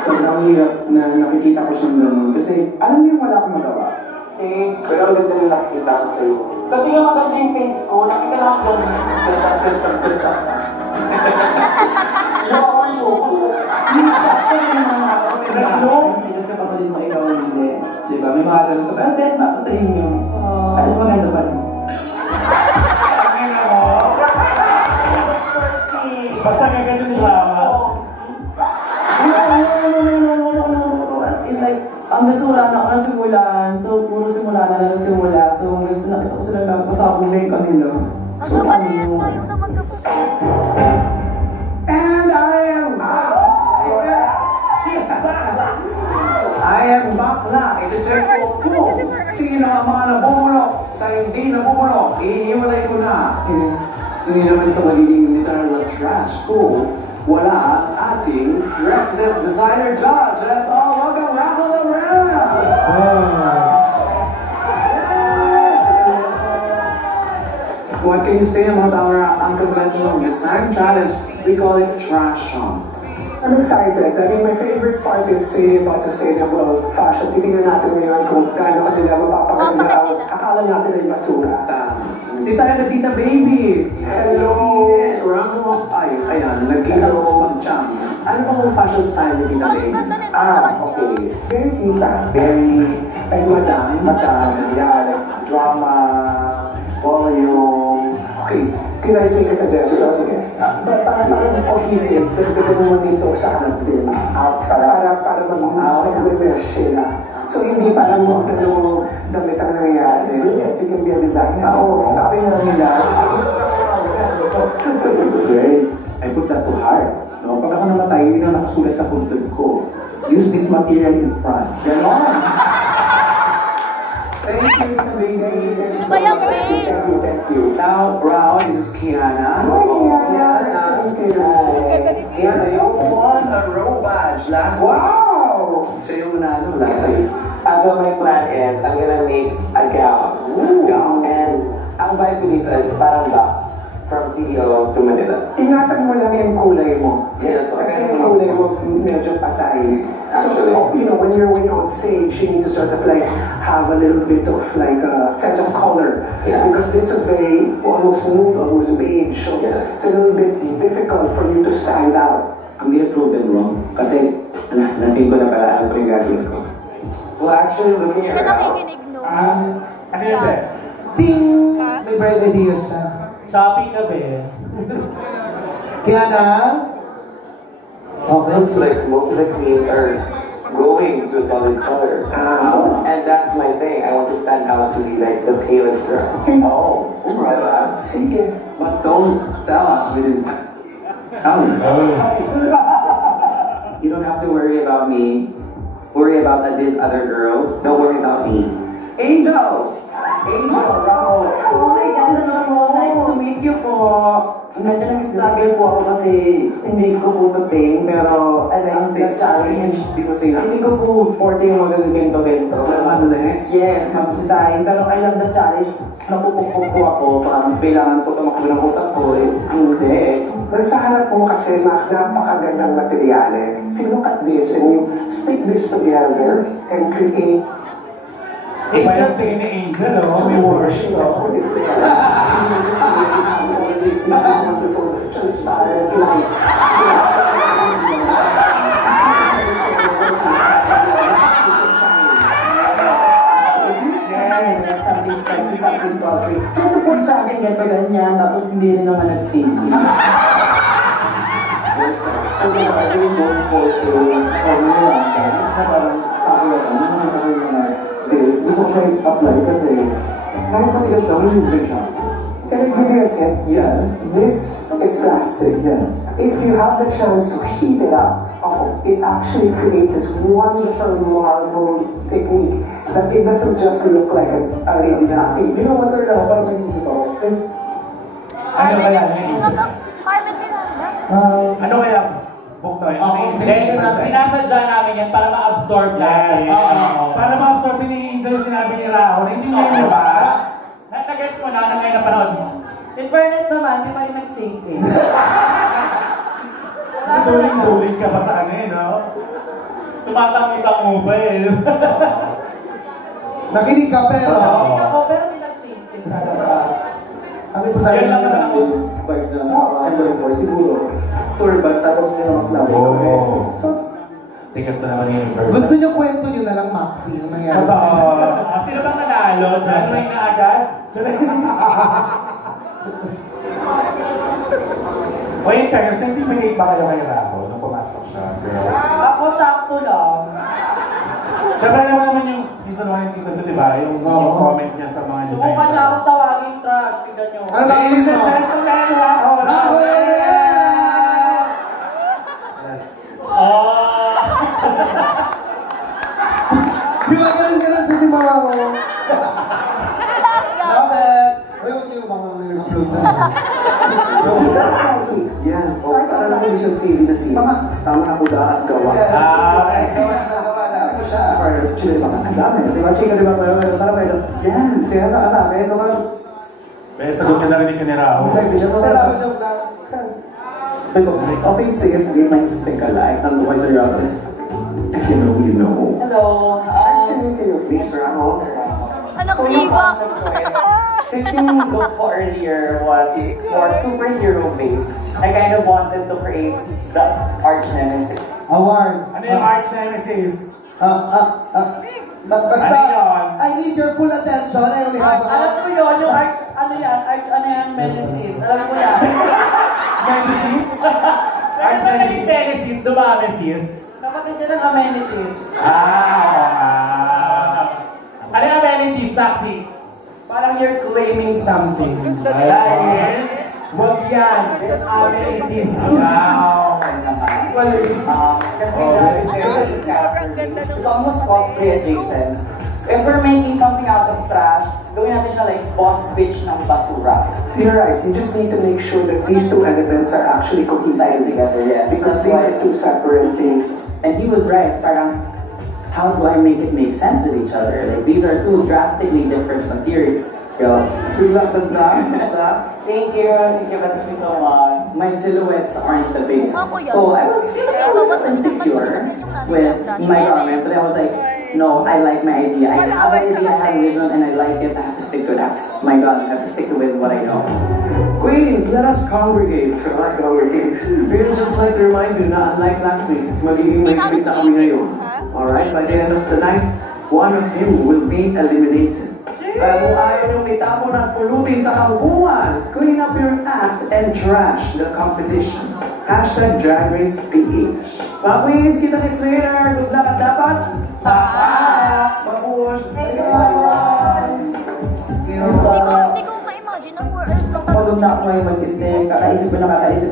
Sobrang hirap na nakikita ko siyang gano'n kasi alam niyo wala akong magawa. Pero ang ganda na nakikita ko sa'yo. Kasi yung maganda yung face ko, nakita lang ako doon. Sigat ka pa sa din ikaw hindi. Di ba? May mga ganun ka. Pero dead ba ako sa inyo? At least maganda pa rin. Basta nga ganun drama. Like, ang gusto wala na ako na simulan. So, puro simula na lang simula. So, ang gusto nakita ko sila nagpasabong na yung kanila. So, parehas tayo sa magkapuso. And I am bakla. I-check ko kung sino ang mga nabubulok sa hindi nabubulok. Ihiwalay ko na. Hindi naman ito magiging literal na trash kung wala ang ating resident designer judge. Let's all welcome Rahul Abreu. What can you say about our unconventional design challenge? We call it Trash On. I'm excited. I mean, my favorite part is saying about sustainable fashion. Titingnan natin ngayon kung gaano kanila mapapaganda. Akala natin ay basura. Hindi tayo na Tita Baby. Hello. Round of ay, ayan, nagkita ko mag-jam. Ano bang fashion style ni Tita Baby? Okay. Very tita. Very, like madam, yeah, like drama, volume. Okay. Can I say kasi this? Sige. Parang cohesive. Pero naman dito sa hanap din. Para mag-reverse sila. So hindi parang mo ano damit ang nangyayari. You can be a designer. Oo, sabi nga nila. Great. I put that to heart. No, pag ako namatay, yun ang nakasulat sa puntod ko. Use this material in front. Ganon. Thank you, baby. Thank you. Now, round, this is Kiana. Kiana, you won a row badge last week. Wow! So yung nanalo last week. So my plan is, I'm gonna make a gown. Gown. And ang vibe ko dito is parang box. From CEO to Manila. Ingatan mo lang yung kulay mo. Yes, Kasi yung kulay mo medyo patay. Actually. So, you know, when you're on stage, you need to sort of like have a little bit of like a sense of color. Yeah. Because this is very almost nude, almost beige. So yes. It's a little bit difficult for you to stand out. I'm gonna prove them wrong. Kasi natin ko na pala ang gagawin ko. Well, actually, looking at her out. Ano yun ba? Ding! May birthday deal siya. Shopping ka ba? Kaya na? Okay. Looks like most of the queens are going to a solid color. And that's my thing. I want to stand out to be like the palest girl. Oh, right. Sige. But don't tell us we didn't tell you. You don't have to worry about me. Worry about these other girls. Don't worry about me. Angel! Angel, wow! Oh my God, hello. Nice to meet you po. Medyo nag-struggle po ako kasi hindi ko po to pain, pero I like the challenge. Hindi ko po forte yung mga ganito-ganito. Ano na eh? Yes, mag-design. Pero I love the challenge. Napupukpok po ako. Parang kailangan po tumakbo ng utak ko. Hindi. Nagsahanap po kasi napakagandang materyales. If you look at this and you stick this together and create Iba yung tingin ni Angel, oh. May worship, oh. this wonderful, transparent light. Something sultry. So ito po sa akin, ganito ganyan, tapos hindi rin naman nag-sing. So I really going for is This, gusto ko siya i-apply kasi kahit matigas siya, may movement siya. Can I give you a tip? Yeah. This is plastic. Yeah. If you have the chance to heat it up, it actually creates this wonderful marble technique that it doesn't just look like a glassy. You know what they're parang nag-isip ako. Ano kaya yung isip? Carmen Miranda. Ano kaya? Buknoy, ano yung isip? Sinasadya namin yan para ma-absorb natin. Para ma-absorb din ni Angel yung sinabi ni Raon. Hindi niya yun, ba? Nag-gets mo na ngayon na panahon mo. In fairness naman, di pa rin nag-sink eh. Tuling-tuling ka pa sa ano eh, no? Tumatang-itang mo ba eh. Nakinig ka pero... Nakinig ako, pero di nag-sink eh. Ang importante Yan lang naman ang uso. Bike na I'm going for siguro. Tour bag tapos may mga flower. Oo. So, tigas na naman yung universe. gusto niyo kwento niyo na lang, Maxi, ang nangyari. Sino bang nanalo? January na agad? O in fairness, nag-intimidate ba kayo kay Raho nung pumasok siya, girls? Ako sakto lang. Siyempre alam mo naman yung season 1 and season 2, di ba? Yung comment niya sa mga design. Subukan niya akong tawagin trash. Tignan niyo. Ano ba Ladies and gentlemen, Raho! Raho Di ba ganun-ganun siya si Mama mo? Love it! Uy, huwag niyo baka may nag-upload na. Yan. O, para lang hindi siya CV na CV. Tama na po daan gawa. Gawa na ako siya. Partners, chile mga. Ang dami. Di ba, chika, di ba? Para kayo. Yan. Kaya na, dami. So, parang... Bes, sagot ka narinig ka ni Raho. Sarap, joke lang. Okay, sige, sabihin lang yung speak alike. Ang buhay sa Raho. If you know, you know. Hello. Actually, kayo, please, Raho. Anak diva. Since yung look ko earlier was more superhero based, I kind of wanted to create the arch nemesis. Award. Ano yung arch nemesis? Basta, Ano yun? I need your full attention. I only have Alam ko yun, yung arch, ano yan, Menesis. Alam ko yan. Nemesis? Arch nemesis. Genesis, dumamesis. Kapatid niya ng amenities. Oo nga. Miss Taxi. Parang you're claiming something. Dahil? Wag yan. It's amenities. Wow. Kasi it's almost cosplay adjacent. If we're making something out of trash, gawin natin siya like boss bitch ng basura. You're right. You just need to make sure that these two elements are actually cohesive Together, yes. because these are two separate things. And he was right. Parang, how do I make it make sense with each other? Like these are two drastically different materials. Good luck with that. Thank you so much. My silhouettes aren't the biggest, so I was feeling a little insecure with my garment, but I was like, no, I like my idea. I have an idea, I have a vision, and I like it. I have to stick to that. My God, I have to stick to it, what I know. Queens, let us congregate. We'd just like to remind you na unlike last week, magiging may na kami ngayon. Alright, by the end of the night, one of you will be eliminated. Kaya kung ayaw niyong itapon at pulutin sa kampuan, clean up your act and trash the competition. Hashtag Drag Race PH. Mga queens, kita next later. Good luck at dapat. Mapush. Hindi ko ma-imagine na 4 hours lang Pagod na ako ngayon mag-isip, kakaisip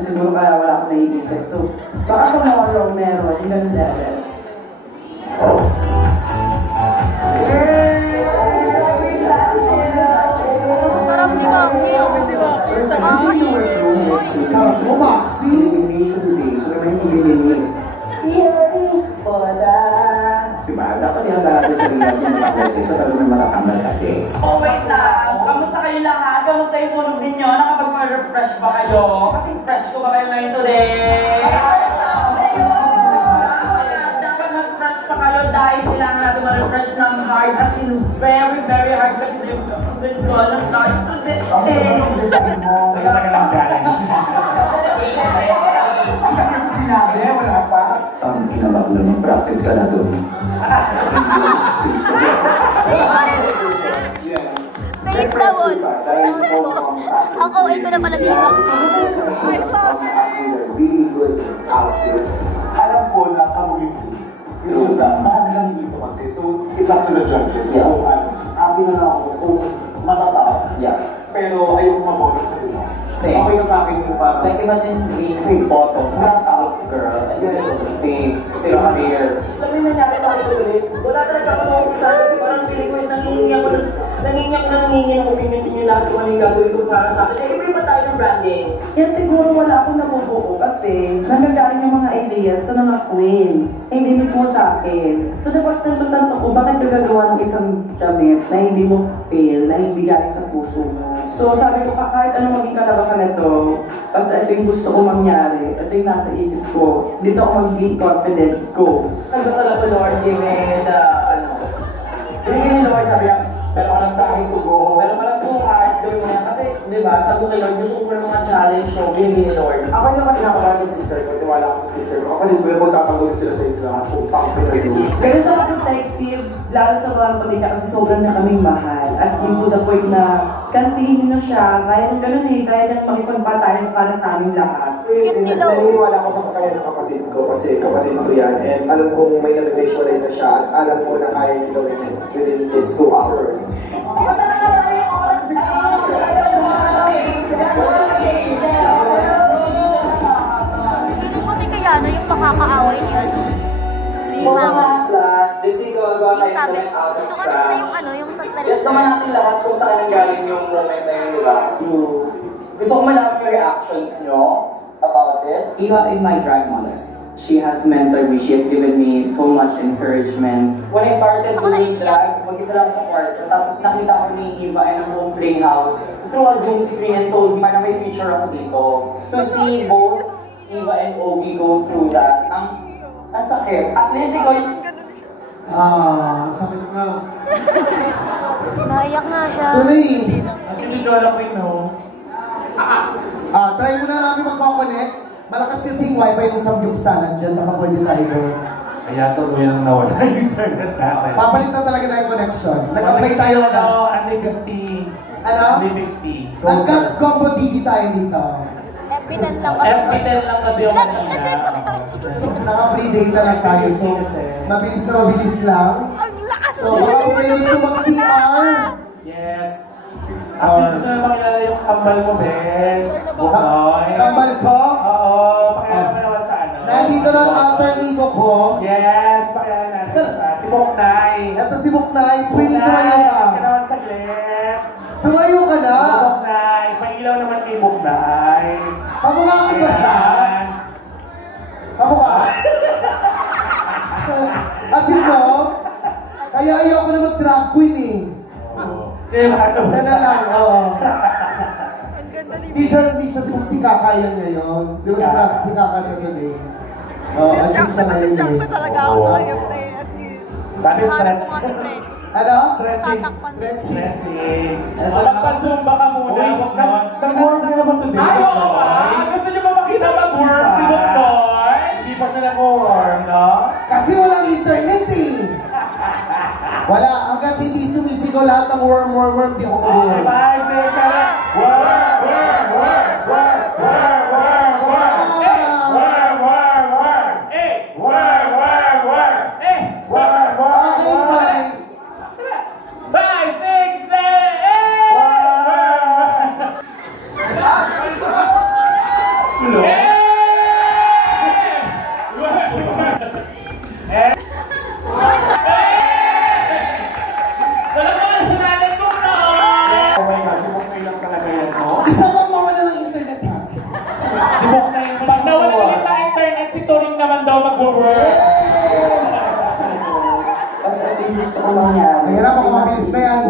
siguro kaya wala akong naiisip. So, baka tomorrow meron, yung ganun level. Sarap ni Maxi. Sarap mo, Maxi! Diba? Dapat ihanda natin sa rin natin mga beses sa talagang matatambal kasi. Always lang. Kamusta kayo lahat? Kamusta yung tulog ninyo? Nakapag-refresh ba kayo? Kasi fresh ko ba kayo ngayon today? Dapat mag-fresh pa kayo dahil kailangan natin ma-refresh ng heart at very, very hard kasi yung ng start today. Sige na ka lang galing. Sinabi, wala pa. Kinabak na mag-practice ka na doon. Face the wall. Ang OA ko na pala dito. Alam ko na kamugin-please. Because marami lang dito kasi. So, it's up to the judges. So, akin na ako kung matatap. Pero ayoko mag-vote sa iba. Okay na sa akin yung parang... Like imagine being bottom, not top girl, and you're just stay up here. Alam mo nangyari sa akin ulit? Wala talaga ako mag-usap kasi parang feeling ko yung nangingi ng opinion niyo lahat kung ano yung gagawin ko para sa akin. Eh, iba ba tayo ng branding? Yan siguro wala akong nabubuo kasi nanggagaling yung mga ideas sa mga queen. Hindi mismo sa akin. So dapat tanto ko, bakit gagawa ng isang damit na hindi mo feel, na hindi galing sa puso mo? So sabi ko, kahit ano maging kalabasan nito, kasi ito yung gusto ko mangyari, ito yung nasa isip ko, dito ako mag-be confident, go. Nagdasal ako, Lord, give me the, Hindi Lord, sabi niya, pero ka lang sa akin to go. Pero ka lang 2 hours, gawin mo yan. Kasi, di ba, sabi ko kay Lord, gusto ko ng mga challenge, so, give me Lord. Ako naman nakakala ng sister ko, tiwala ko sa sister ko. Ako din ko yung magtatanggol sila sa inyo lahat. Kung pakipin na yun. Ganun sa aking textive, lalo sa mga patika kasi sobrang na kaming mahal. At yung to the point na, kantiin na siya, kaya nang ganun eh, kaya nang makipagpatayan para sa aming lahat. Naniniwala ko sa kaya ng kapatid ko kasi kapatid ko yan. And alam kong may nag-visualize na siya at alam ko na kaya niya gawin it within these 2 hours. Kaya na yung makakaaway niya. This is gagawa tayo ng out of trash. Yan naman natin lahat kung saan nanggaling yung moment na yun, diba? Gusto ko malaman yung reactions nyo about it. Eva is my drag mother. She has mentored me. She has given me so much encouragement. When I started doing drag, mag-isa lang sa kwarto. Tapos nakita ko ni Eva and ang buong playhouse through a Zoom screen and told me na may future ako dito. To see both Eva and Ovi go through that, ang sakit. At least ikaw yung... sakit nga. Naiyak nga siya. Tuloy! Ang kinidyola ko yun, no? Try muna namin magkoconnect. Malakas kasi yung wifi ng samgyupsalan dyan. Baka pwede tayo doon. Kaya tuloy ang nawala yung internet natin. Papalit na talaga na yung connection. Nag-apply tayo na. Andy 50. Ano? Andy 50. Nag-Guts Combo DD tayo dito. FB10 lang kasi. FB10 lang kasi yung Naka-free data lang tayo. So, mabilis na mabilis lang. Ang lakas So, baka may gusto mag-CR. Yes. Actually, gusto na makilala yung kambal mo, Bes. Bukoy. Kambal ko? Oo, pakilala mo naman sa ano. Nandito na ang alter ego ko. Yes, pakilala natin siya. Si Buknay. Ito si Buknay. Twinnie, tumayo ka. Ka naman saglit. Tumayo ka na. Buknay. Pailaw naman kay Buknay. Kamukha ko ba siya? Kamukha? At yun no, kaya ayoko na mag-drag queen eh. Siya na lang, oo. Hindi siya si Kakayan ngayon. Si Kaka siya today. Oo, andyan siya ngayon eh. Na talaga ako sa kanyang play. Sabi stretch. Ano? Stretching. Stretching. Magpa-zumba ka muna. Nag-work na naman today. Ay, oo ba? Gusto niyo ba makita mag-work si Buknoy? Hindi pa siya nag-work, no? Kasi walang internet eh. Wala, hanggat hindi sumisigaw lahat ng worm, di ako mag-work. 5, 6, 7. Mahirap ako mabilis na yan.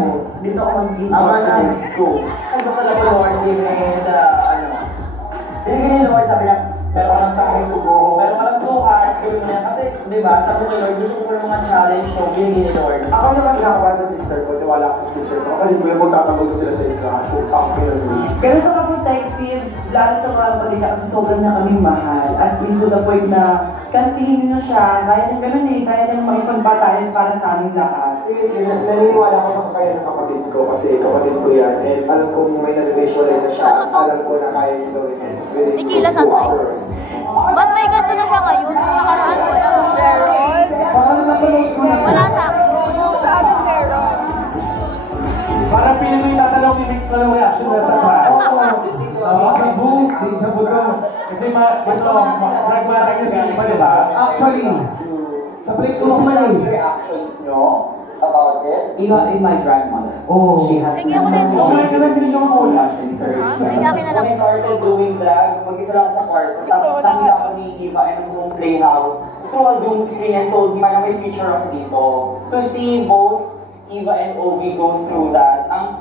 Dito ako mag-give Aba na. Go. Ang sa Lord, and Lord, sabi niya, pero ka lang sa akin to go. Pero ka lang so hard, gawin niya. Kasi, di ba, sabi ko Lord, gusto ko ng mga challenge, so binigay ni Lord. Ako naman nakakawala sa sister ko, tiwala ko sa sister ko. Kasi kuya mo tatanggol ko sila sa ika. So, ako pinag-uwi. Pero sa kapag-text team, lalo sa mga salita kasi sobrang na kaming mahal. At to the point na, kantingin nyo siya, kaya nang ganun eh, kaya nang makipagbatayan para sa aming lahat. Kasi naniniwala ko sa kakayan ng kapatid ko kasi kapatid ko yan. And alam kong may na-visualize siya, alam ko na kaya niya gawin yan. Within 2 hours. Ba't may ganito na siya ngayon? Nung nakaraan, wala. Meron? Parang napanood ko na. Wala sa akin. Sa amin meron. Parang piling yung tatanong ni Mix walang reaction na sa crash. Deja vu to. Kasi pragmatic na sila pa, di ba? Actually, sa play ko naman eh. Reactions nyo about it? Even in my grandmother. Oh. She has Sige, ako na yun. Okay ka lang din yung ulan. May akin na lang. When I started doing drag, mag-isa lang sa kwarto. Tapos nakita ko ni Eva in a buong playhouse through a Zoom screen and told me na may feature ako dito. To see both Eva and Ovi go through that, ang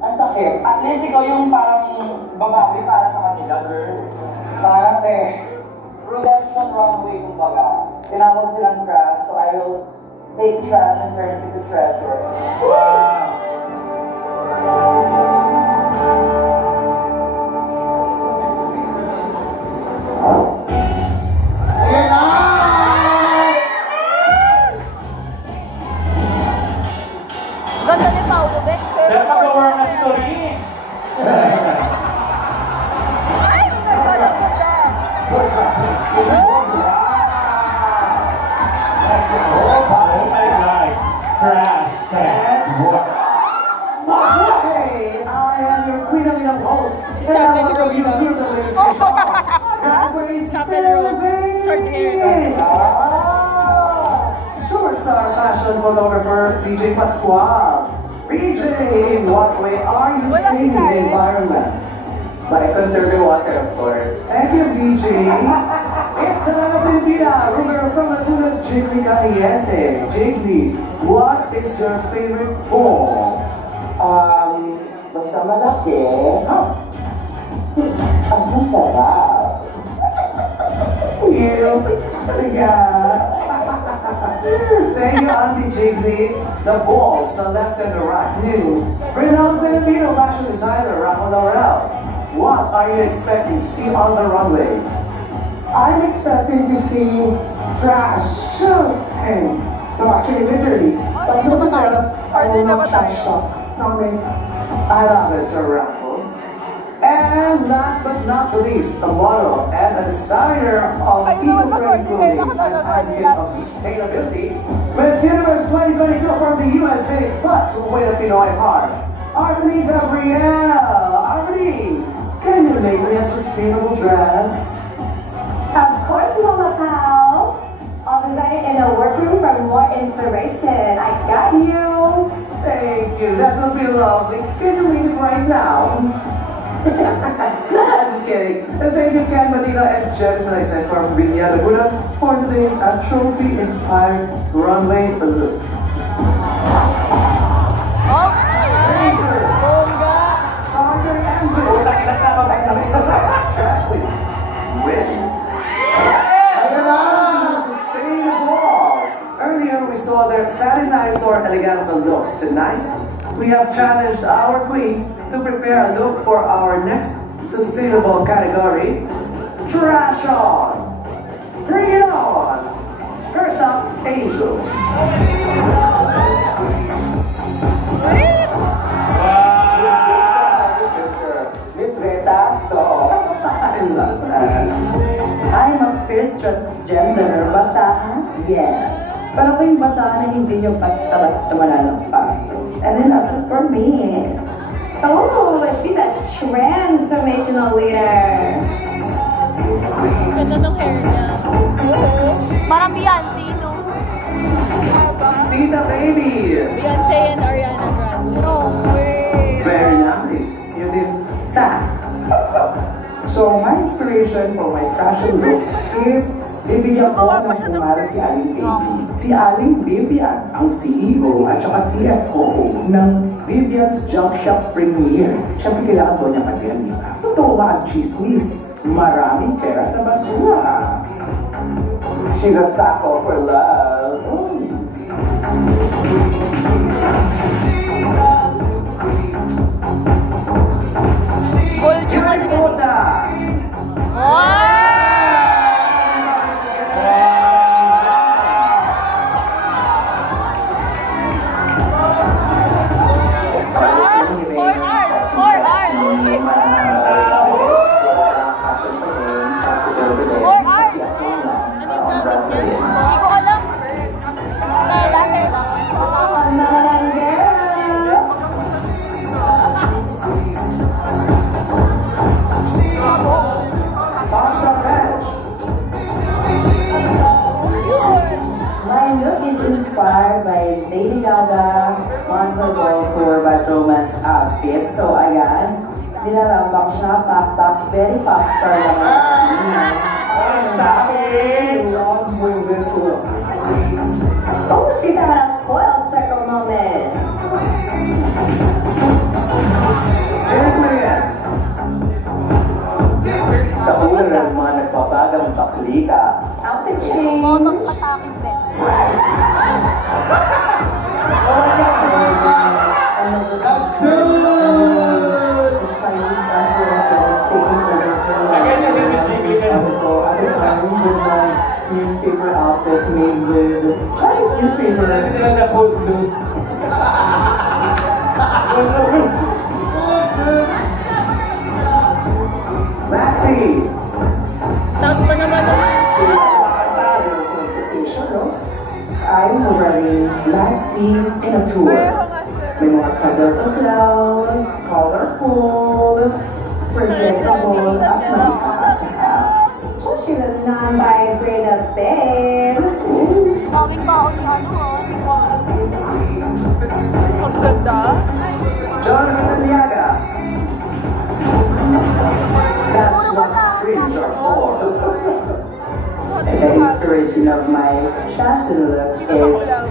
sakit. At least ikaw yung parang babawi para sa kanila, girl. Sana redemption runway, kumbaga. Tinawag silang trash, so I will take trash and turn it into treasure. Wow! Ayan na! Ganda ni Paolo, Beck. Pero pag-work na si Tori. Ay! Nagkala ko na! Oh my God. Trash tag. Hey, I am your queen of the host. And I will give you the ladies to Superstar fashion photographer PJ Pascual. PJ, in what way are you saving the environment? By conserving water, of course. Thank you, PJ. It's the Lana Filipina, Ruger from Laguna, Jiggly Caliente. Jiggly, what is your favorite ball? Basta malaki. Ang masarap. Thank you, Auntie Jiggly. The balls, the left and the right. New. Renowned Filipino fashion designer, Rafa Laurel. What are you expecting to see on the runway? I'm expecting to see trash. Hey, no, actually, literally. But look at that. I will not trash talk. I love it, Sir Raffle. And last but not the least, a model and a designer of eco-friendly clothing and advocate of sustainability, Miss Universe 2022 from the USA, but with a Pinoy heart. Arvanie Gabrielle. Arvanie, can you make me a sustainable dress? Of course, Mama Pal. I'll design it in the workroom for more inspiration. I got you. Thank you. That will be lovely. Can you make it right now? I'm just kidding. And thank you, Ken Medina and Jefferson Isaac from Vinya Laguna for today's trophy-inspired runway look. Earlier, we saw their Sanitizer Eleganza looks. Tonight, we have challenged our queens to prepare a look for our next sustainable category, Trash On! Bring it on! First up, Angel. Miss Rita, so I love that. I'm a fierce transgender. Basahan? Yes. Pero kung yung basahan na hindi nyo basta-basta mananampas. And then for me. Oh, she's a transformational leader. Ganda ng hair niya. Parang Beyonce, no? Tita Baby. Beyonce and Ariana Grande. No way. Very nice. You did Sam. So, my inspiration for my fashion look is bibigyan ko ng kumara si Aling Baby. Si Aling Vivian, ang CEO at saka CFO ng Vivian's Junk Shop Premier. Siyempre kailangan ko niya mag-ganita. Totoo nga ang chismis. Maraming pera sa basura. She's a sucker for love. Inspired by Lady Gaga Monster Ball Tour Bad Romance outfit. So ayan, nilalambak siya, pakpak, very pop star naman. Love with this look. Oh, she's having a spoiled circle moment. Sa una naman, nagpapagang bakli ka. Outfit change. Motos pa sa akin, Ben. Newspaper outfit made with Chinese newspaper. Footloose. Maxi! Tapos pa naman. I'm wearing Maxi in a tour. May mga kadal-kasal, colorful, presentable, at malikakakita. Oh, she's a non-vibrator babe. Kaming baon ni ano. Ang ganda. Jonathan Aliaga. That's what dreams are for. The inspiration of my fashion look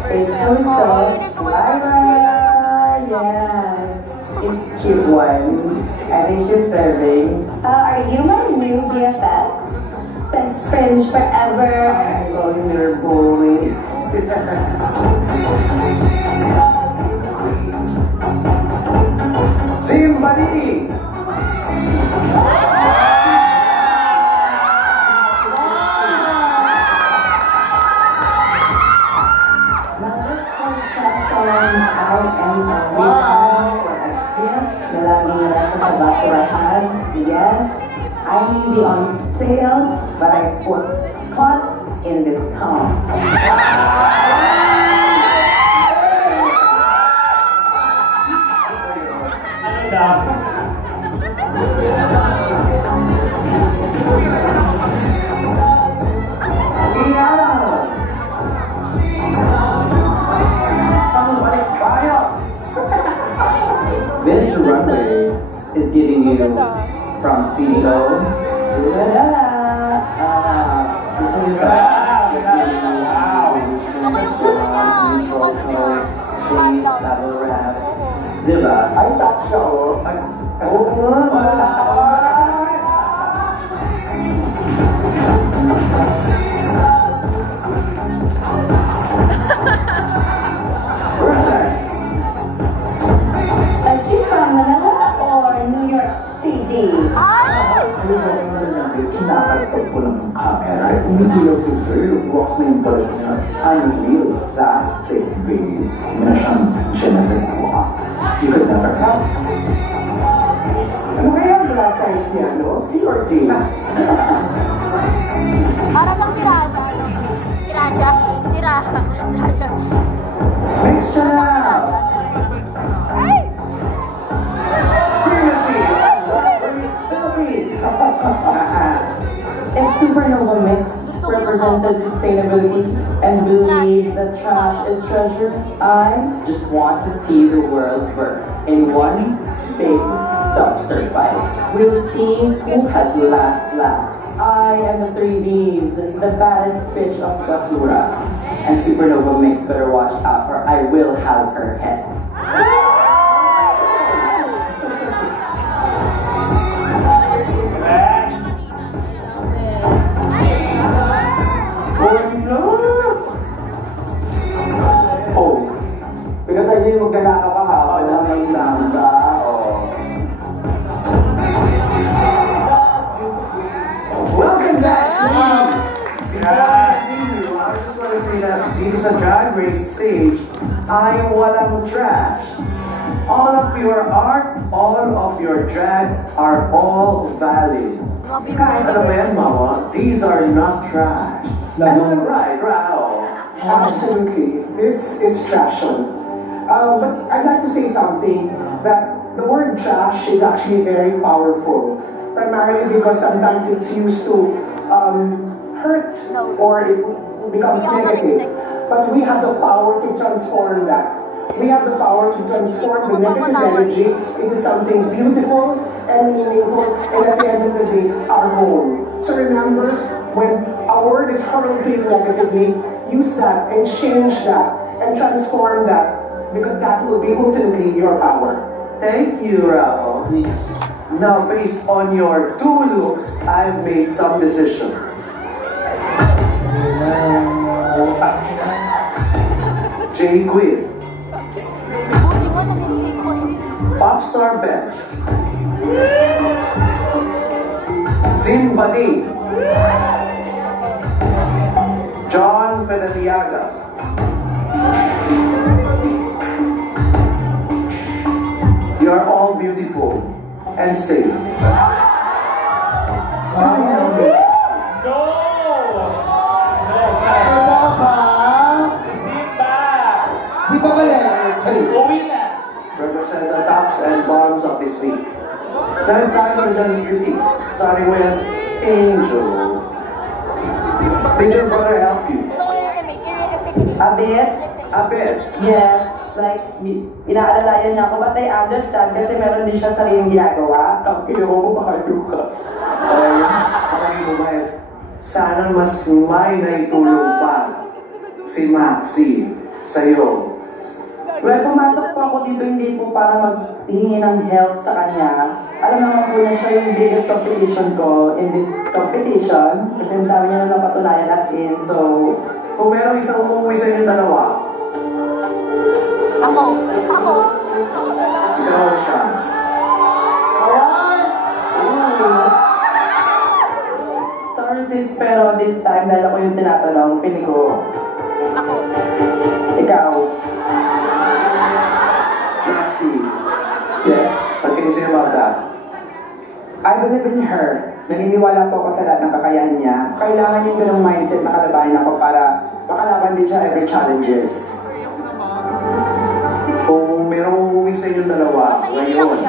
is also Lyra. Yes, it's a cute one. I think she's serving. Are you my new BFF? Best friends forever. I'm going there, boy. Simbadini! I may be on sale, but I put cuts in discount. from CDO to diba? Ay, top siya, oh. Oo nga. Is she from Manila or New York City? Kinakalitot ko lang ang camera. Umigilaw si Phil. Walks na yung balat niya. Unreal. Plastic, baby. Hindi na siya nasa kuha. You could never help. Ano kaya ang bra size niya, no? C or D? Para lang si Raja. Si Raja. Mix siya na! Seriously! If Supernova Mix represented sustainability and believe that trash is treasure, I just want to see the world burn in one big dumpster fight. We'll see who has the last laugh. I am the 3Ds, the baddest bitch of basura. And Supernova Mix better watch out or I will have her head. Oh, pinatay niyo yung magdalaka pa ha. Wala may lambda. Welcome back, Swans! I just want to say that dito sa Drag Race stage ay walang trash. All of your art, all of your drag are all valid. Kahit ano ba yan, Mama? These are not trash. Am I right, Rao? Absolutely. This is trashon. But I'd like to say something that the word trash is actually very powerful. Primarily because sometimes it's used to hurt or it becomes negative. But we have the power to transform that. We have the power to transform the negative energy into something beautiful and meaningful and at the end of the day, our home. So remember, when a word is hurled to you negatively, use that and change that and transform that because that will be ultimately your power. Thank you, Rao. Now, based on your two looks, I've made some decisions. J. Quinn, Popstar Bench, Zimbadi, John Federiaga, you are all beautiful and safe. Represent the tops and bottoms of this week. Now it's time for the judges' critiques, starting with Angel. Did your brother help you? a bit. A bit? Yes. Like, inaalalayan niya ako, but I understand kasi meron din siya sariling ginagawa. Tangina mo, mabahayo ka. Okay, Mumay. Sana mas may naitulong pa si Maxi sa'yo. Well, pumasok po ako dito hindi po para maghingi ng help sa kanya. Alam naman po na siya yung biggest competition ko in this competition. Kasi ang dami niya na napatunayan as in, so... Kung merong isang umuwi sa inyong dalawa, Ako. ikaw siya. Sorry sis, pero this time dahil ako yung tinatanong, feeling ko... Ako. Ikaw. Maxi. Yes. What can you say about that? I believe in her. Naniniwala po ako sa lahat ng kakayahan niya. Kailangan niya ganung mindset na kalabanin ako para makalaban din siya every challenges. Kung merong umuwi sa inyong dalawa ngayon,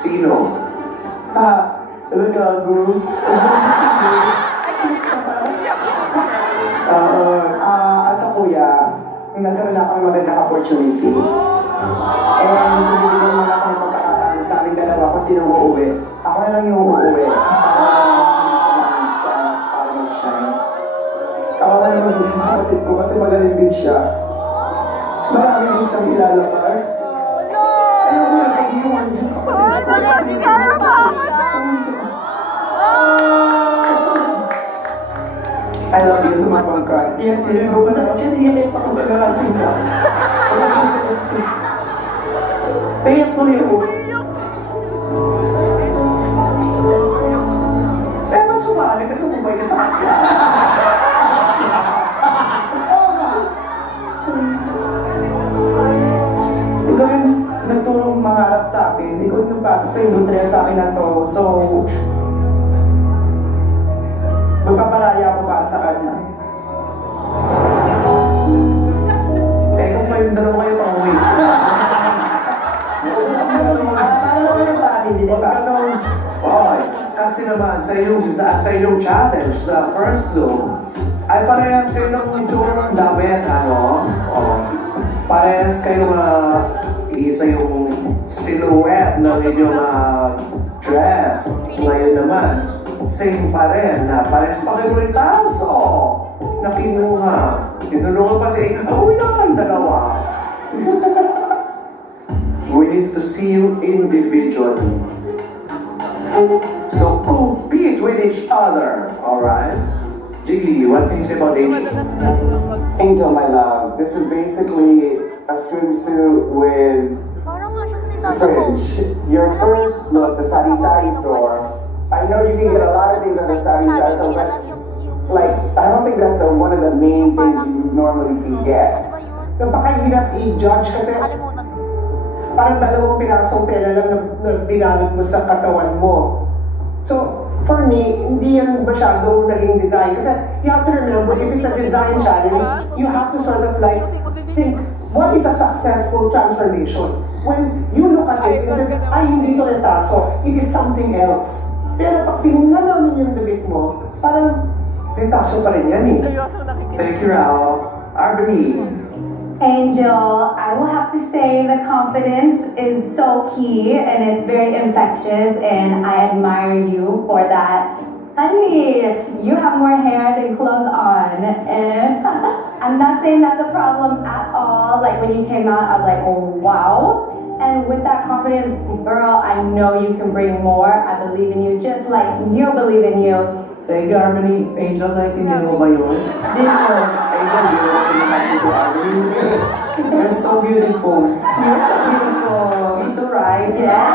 sino? Gago. As a kuya, nagkaroon ako ng magandang opportunity. And binibigyan mo na ako ng pagkakataan sa aming dalawa kung sino uuwi. ako na lang yung uuwi. Chance para mag-shine. Kawawa naman yung kapatid ko kasi magaling din siya. Marami din siyang ilalabas. Ayaw mo lang pag-iwan yung kapatid ko. I love you, lumabang ka. Yes, yun ko ba na? Diyan, iyak pa ko sa lahat sila. Payak mo rin ako. Eh, ba't sumali ka? Sumubay ka sa akin. Ikaw yung nagturong mangarap sa akin. Ikaw yung nagpasok sa industriya sa akin na to. So, magpaparaya ako para sa kanya. Eh, kung kayong dalawa kayo pa-uwi. Para naman yung pati, di ba? Okay. Kasi naman, sa iyong challenge, the first look, ay parehas kayo ng itsura ng damit, ano? Parehas kayo isa yung silhouette ng inyong dress. Ngayon naman, same pa rin, na parehas pa kayo rin taso na kinuha. Tinulungan pa si uwi na ang dalawa. We need to see you individually. So compete with each other, alright? Gigi, what can you say about Angel? Angel, my love, this is basically a swimsuit with fringe. Your first look, the Sari Sari store, I know you can get a lot of things at the Sari Sari store, but like, I don't think that's one of the main things you normally can get. Napakahirap i-judge kasi parang dalawang pirasong tela lang na binalot mo sa katawan mo. So, for me, hindi yan masyadong naging design. Kasi you have to remember, if it's a design challenge, you have to sort of like think, what is a successful transformation? When you look at it, is it, ay, hindi ito retaso, it is something else. Pero pag tinignan namin yung damit mo, parang retaso pa rin yan eh. Thank you, Rao. Arbany. Angel, I will have to say the confidence is so key and it's very infectious and I admire you for that. Honey, you have more hair than clothes on and I'm not saying that's a problem at all. Like when you came out, I was like, oh wow. And with that confidence, girl, I know you can bring more. I believe in you just like you believe in you. Thank you, Harmony. Angel, naintindihan mo ba yun? Angel, you know what's happening to Harmony? You're so beautiful. You're so beautiful. Me too, right? Yeah.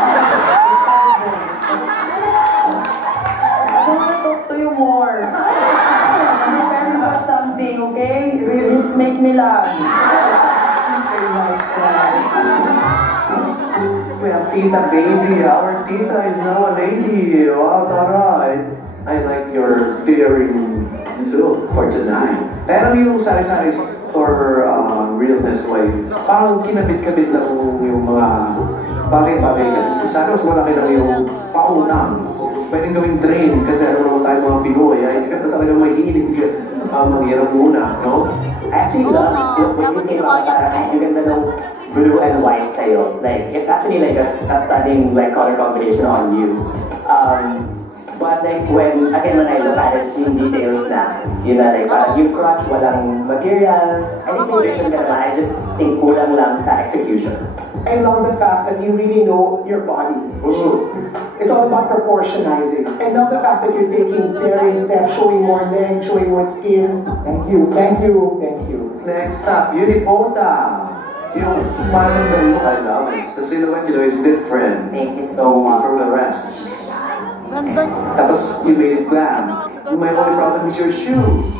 I want to talk to you more. Prepare me for something, okay? It's make me laugh. We have Tita Baby. Our Tita is now a lady. Wow, taray. I like your daring look for tonight. Pero yung sari-sari store realness way, parang kinabit-kabit lang yung mga bagay-bagay. Sana mas malaki lang yung paunang. Pwedeng gawing train kasi ano naman tayo mga Pinoy, ay hindi ka na talaga may hilig manghirap muna, no? I actually love it when you came out, parang ang ganda ng blue and white sa'yo. Like, it's actually like a stunning like color combination on you. But like when I look at it in details na, yun na like parang yung crotch, walang material. I think picture ka naman, I just think kulang lang sa execution. I love the fact that you really know your body. It's all about proportionizing. I love the fact that you're taking varying steps, showing more leg, showing more skin. Thank you, thank you, thank you. Next up, Unipota. Yung parang the look, I love it. The silhouette, you know, is different. Thank you so much. From the rest. Tapos you made it glam. My only problem is your shoes.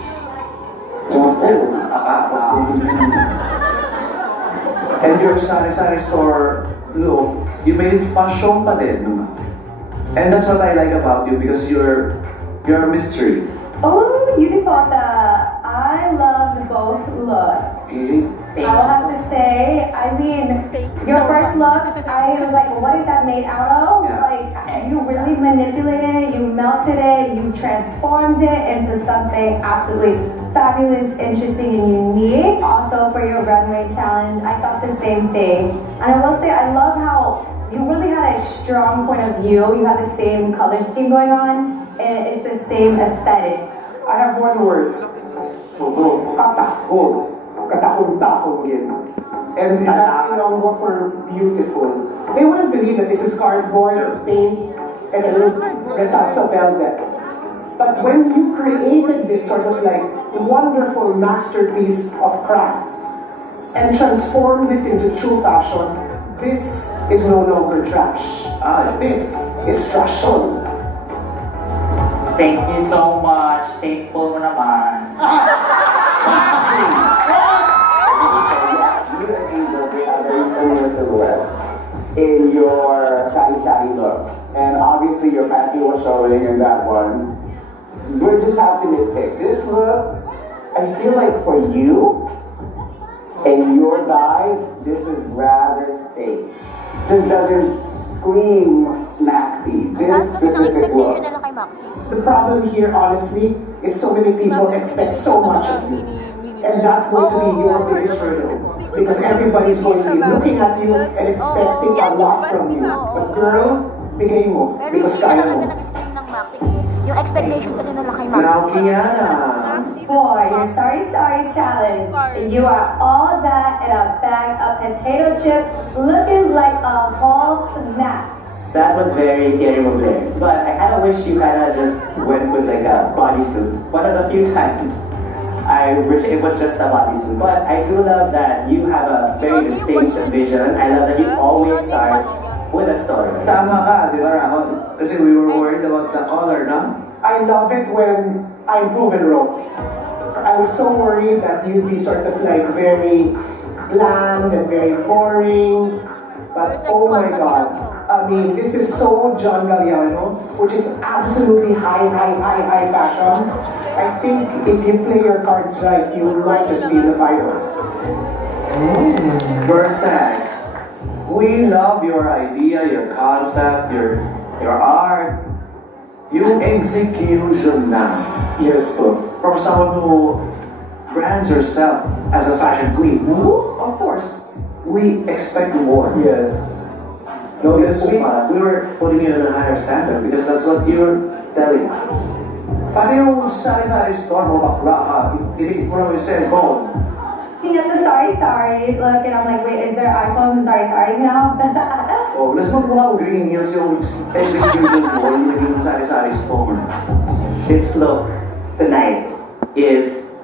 And your sari-sari store look, you made it fashion pa din naman. And that's what I like about you because you're a mystery. Oh, Unipota, I love both looks. Okay. I'll have to say, I mean, your first look, I was like, what is that made out of? Yeah. Like, you really manipulated it, you melted it, you transformed it into something absolutely fabulous, interesting, and unique. Also, for your runway challenge, I thought the same thing. And I will say, I love how you really had to like strong point of view. You have the same color scheme going on, and it's the same aesthetic. I have one word. Katakot. Katakot-takot again. And that's Ilonggo for beautiful. They wouldn't believe that this is cardboard, paint, and a little retazo velvet. But when you created this sort of like wonderful masterpiece of craft and transformed it into true fashion, this is no longer trash. This is fashion. Thank you so much. Thankful mo naman. You and Angel, they are very similar silhouettes in your sari-sari looks. And obviously your panty was showing in that one. We're just have to nitpick. This look, I feel like for you and your guy, this is rather safe. This doesn't scream maxi. This specific look. The problem here, honestly, is so many people expect so much of you. And that's going to be your biggest hurdle. Because everybody's going to be looking at you and expecting a lot from you. But girl, bigay mo. Because kaya mo. Yung expectation kasi nila kay Maxi. For your Sorry Sorry challenge, you are all that in a bag of potato chips looking like a whole snack. That was very Gary Mugler. But I kind of wish you kind of just went with like a bodysuit. One of the few times I wish it was just a bodysuit. But I do love that you have a very distinct vision. I love that you always start with a story. Tama ka, di ba, Ramon? Kasi we were worried about the color, no? I love it when I'm proven wrong. I was so worried that you'd be sort of like very bland and very boring. But oh my God, I mean, this is so John Galliano, which is absolutely high fashion. I think if you play your cards right, you might just be in the finals. Versat, we love your idea, your concept, your art, yung execution na. Yes, po. From someone who brands herself as a fashion queen. Of course, we expect more. Yes. No, because we were putting you on a higher standard because that's what you're telling us. Pati yung sari-sari store mo, bakla ka, tinikit mo naman yung cellphone. Looking at the Sorry Sorry look, and I'm like, wait, is there iPhone and Sorry Sorry now? Oh, let's not muna green yung execution mo, yung naging sari-sari store. This look tonight is,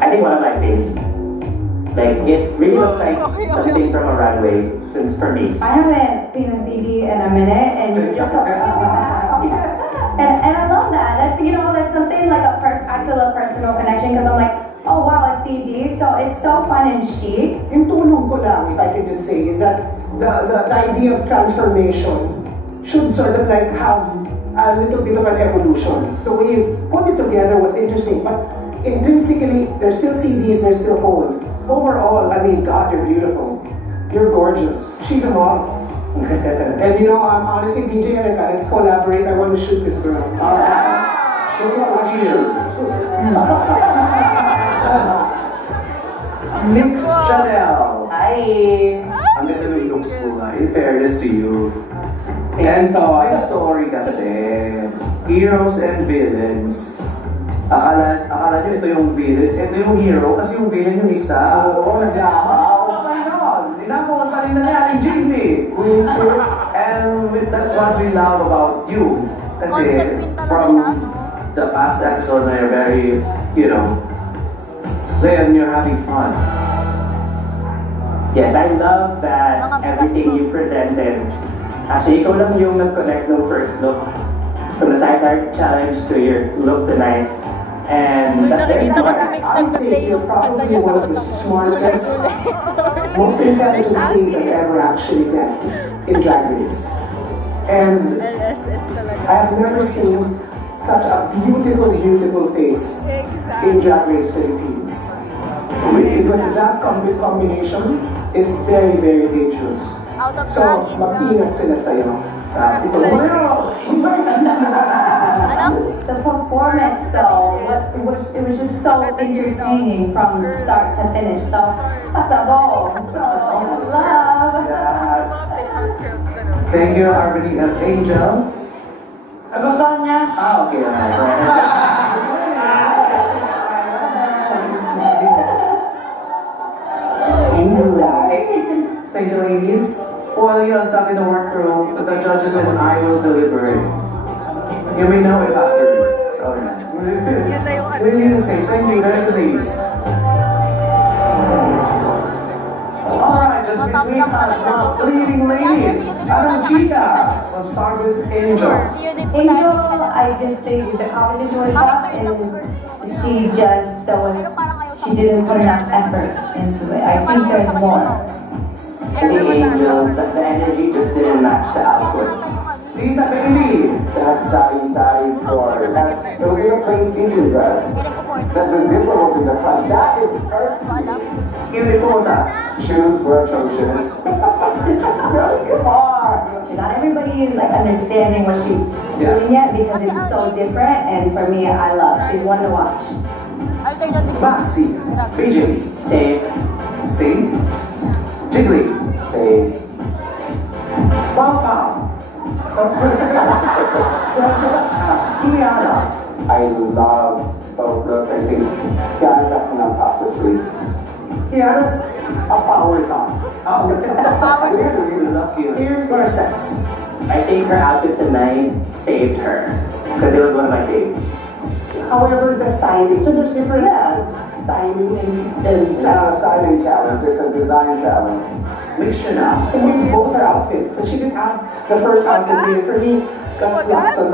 I think, one of my favorites. Like, it really looks like something from a runway, since for me. I haven't seen this CD in a minute, and you just and I love that. That's, you know, that's something like I feel a personal connection because I'm like, oh wow, it's CD, so it's so fun and chic. Yung tulong ko lang, if I can just say, is that the idea of transformation should sort of like have a little bit of an evolution. The way you put it together was interesting, but intrinsically, there's still CDs, there's still phones. Overall, I mean, God, you're beautiful. You're gorgeous. She's a model. And you know, I'm honestly, DJ Erica, let's collaborate. I want to shoot this girl. Shoot what here. Mix Chanel. Hi! Ang ganda ng looks mo nga, in fairness to you. And my story kasi, heroes and villains. Akala nyo ito yung villain, ito yung hero kasi yung villain yung isa. Oo, naglakaw. Ninakaw pa rin nangyari, Jimmy. And that's what we love about you. Kasi from the past episode na you're very, you know, then you're having fun. Yes, I love that everything you presented. Actually, ikaw lang yung nag-connect ng first look from the Science Art Challenge to your look tonight. And that's very smart. I think you're probably one of the smartest, most intelligent queens I've ever actually met in Drag Race. And I have never seen such a beautiful, beautiful face in Drag Race Philippines. Because that combination is very, very dangerous. So, mag-ingat sila sa'yo. The performance though, it was just so entertaining from start to finish. So, that's a ball. So, love. Yes. Thank you, Harmony and Angel. Nagustuhan niya? Okay. Thank you, ladies. While you untuck in the workroom, the judges and I will deliberate. You may know it after. Oh, yeah. Really the same. Thank you, very good, ladies. Alright, just between us now, leading ladies. Anong Chica? Let's start with Angel. Angel, I just think the competition was tough and she didn't put enough effort into it. I think there's more. I think Angel, the energy just didn't match the outputs. Tita Baby! That sari store. It was in a plain sequin dress. That the zipper was in the front. That it hurts me. Shoes were atrocious. Come on! Not everybody is like understanding what she's doing yet because it's so different, and for me, I love. She's one to watch. Maxi, BJ, Same. Jiggly, Same. Pao Kiana. I love both looks. I think Kiana's definitely on top this week. Kiana's a power top. Really love Kiana. Here for sex. I think her outfit tonight saved her. Because it was one of my favorites. However, the styling, so there's different styling and It's not a styling challenge, it's a design challenge. Mix Chanel. and maybe both her outfits. So she didn't have the first outfit here. For me, that's lots of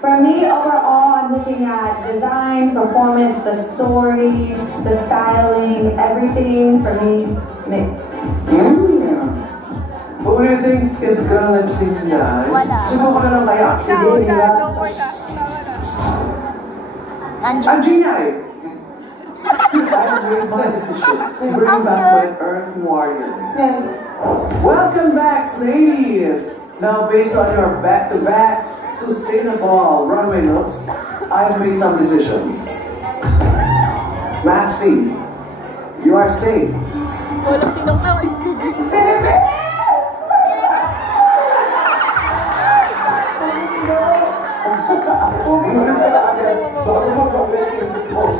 For me, overall, I'm looking at design, performance, the story, the styling, everything. For me, mix. Who do you think is gonna lip sync tonight? Subukan na lang kaya. Angina eh. I made my decision. Bring back my Earth Warrior. Welcome back, ladies. Now, based on your back-to-back sustainable runway looks, I've made some decisions. Maxi, you are safe.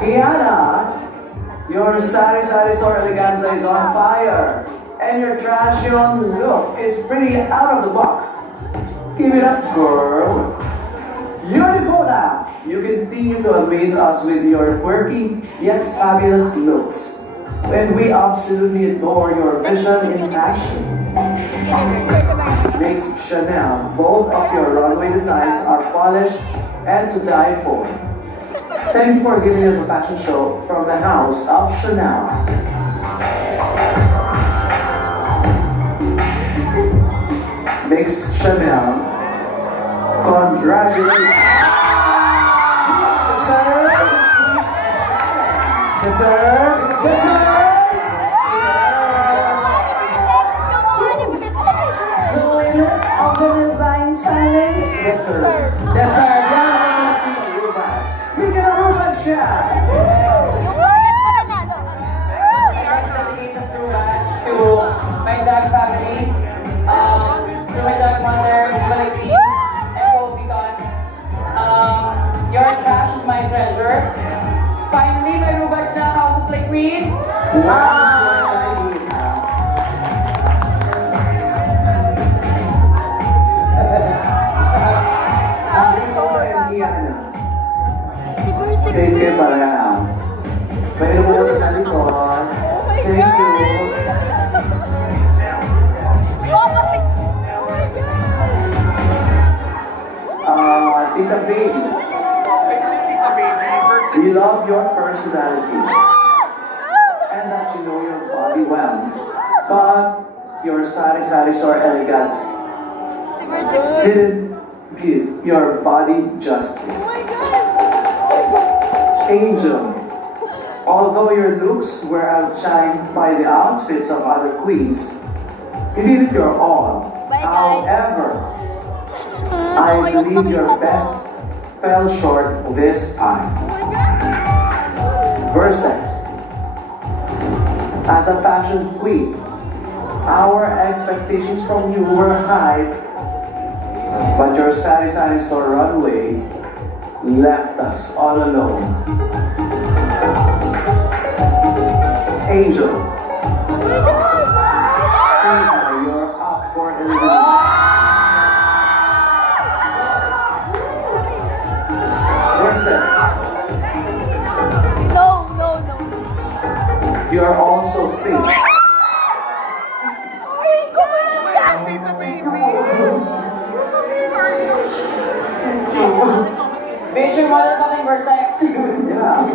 Kiana, your sari store eleganza is on fire, and your trashion look is pretty out of the box. Give it up, girl. Unicola, you continue to amaze us with your quirky yet fabulous looks, and we absolutely adore your vision in fashion. Mix Chanel, both of your runway designs are polished and to die for. Thank you for giving us a fashion show from the house of Chanel. Mix Chanel, congratulations. Of the design challenge. Yes, sir. We get a robot shot. I'd like to dedicate this match to my drag family, to my drag mother, Maliki, and Wolfie. Your trash is my treasure. Finally, my robot shot, how to play queen. Thank you, parehas. Pwede mo muna sa likod. Thank you. Tita Baby. We love your personality. And that you know your body well. But your sari store elegance didn't give your body justice. Angel, although your looks were outshined by the outfits of other queens, you did it your all. However, I believe your best fell short this time. Versex, as a fashion queen, Our expectations from you were high, but your Sari Sari Store runway left us all alone. Angel, you're up for elimination. Versus, No. you are also safe. Major model coming Versace. Yeah.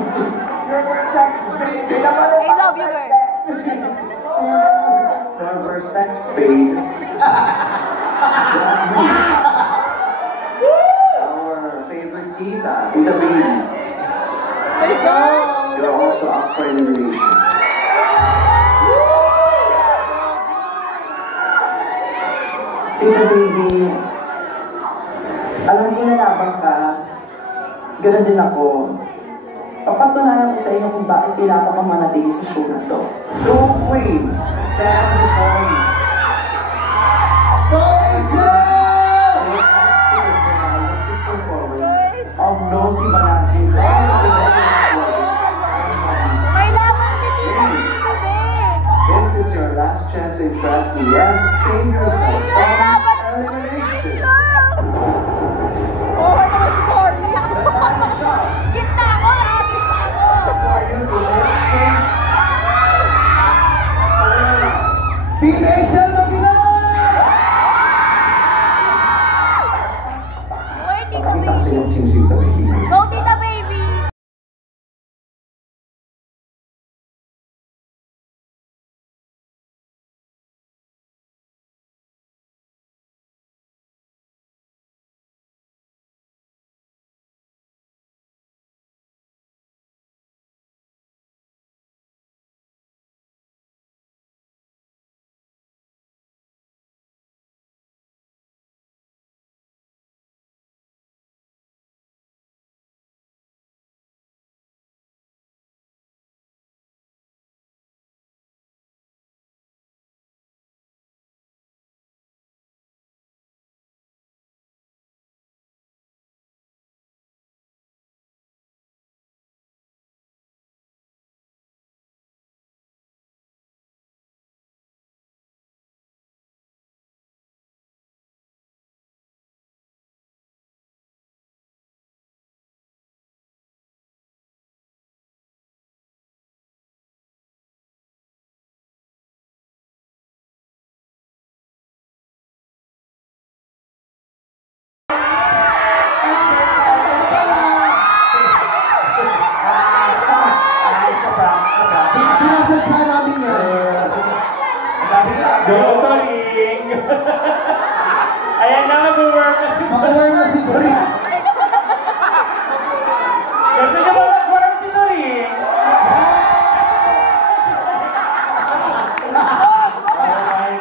I love you, girl. For sex babe. Our favorite tita, Tita Baby. You're also up for elimination. Tita Baby, alam niyo na labang ka, gano'n din ako. Papatunayan ko sa inyo kung bakit kailangan ka manatili sa show na to. Two queens stand before you. Go Angel! Performance of Nosy Banasi. May laban si Tita Baby. This is your last chance to impress me and save yourself from elimination. Oh, ito si Corey. Gitna ko, For you to listen. Team Angel, mag-ina! Uy, Tita Pakita ko sa Baby. inyo si Tita Baby. Go, Tita Baby. Sinasadya namin yan. Go, Toring! Ayan na, mag-work na si Mag-work na si Toring. Gusto niyo ba mag-work si Toring?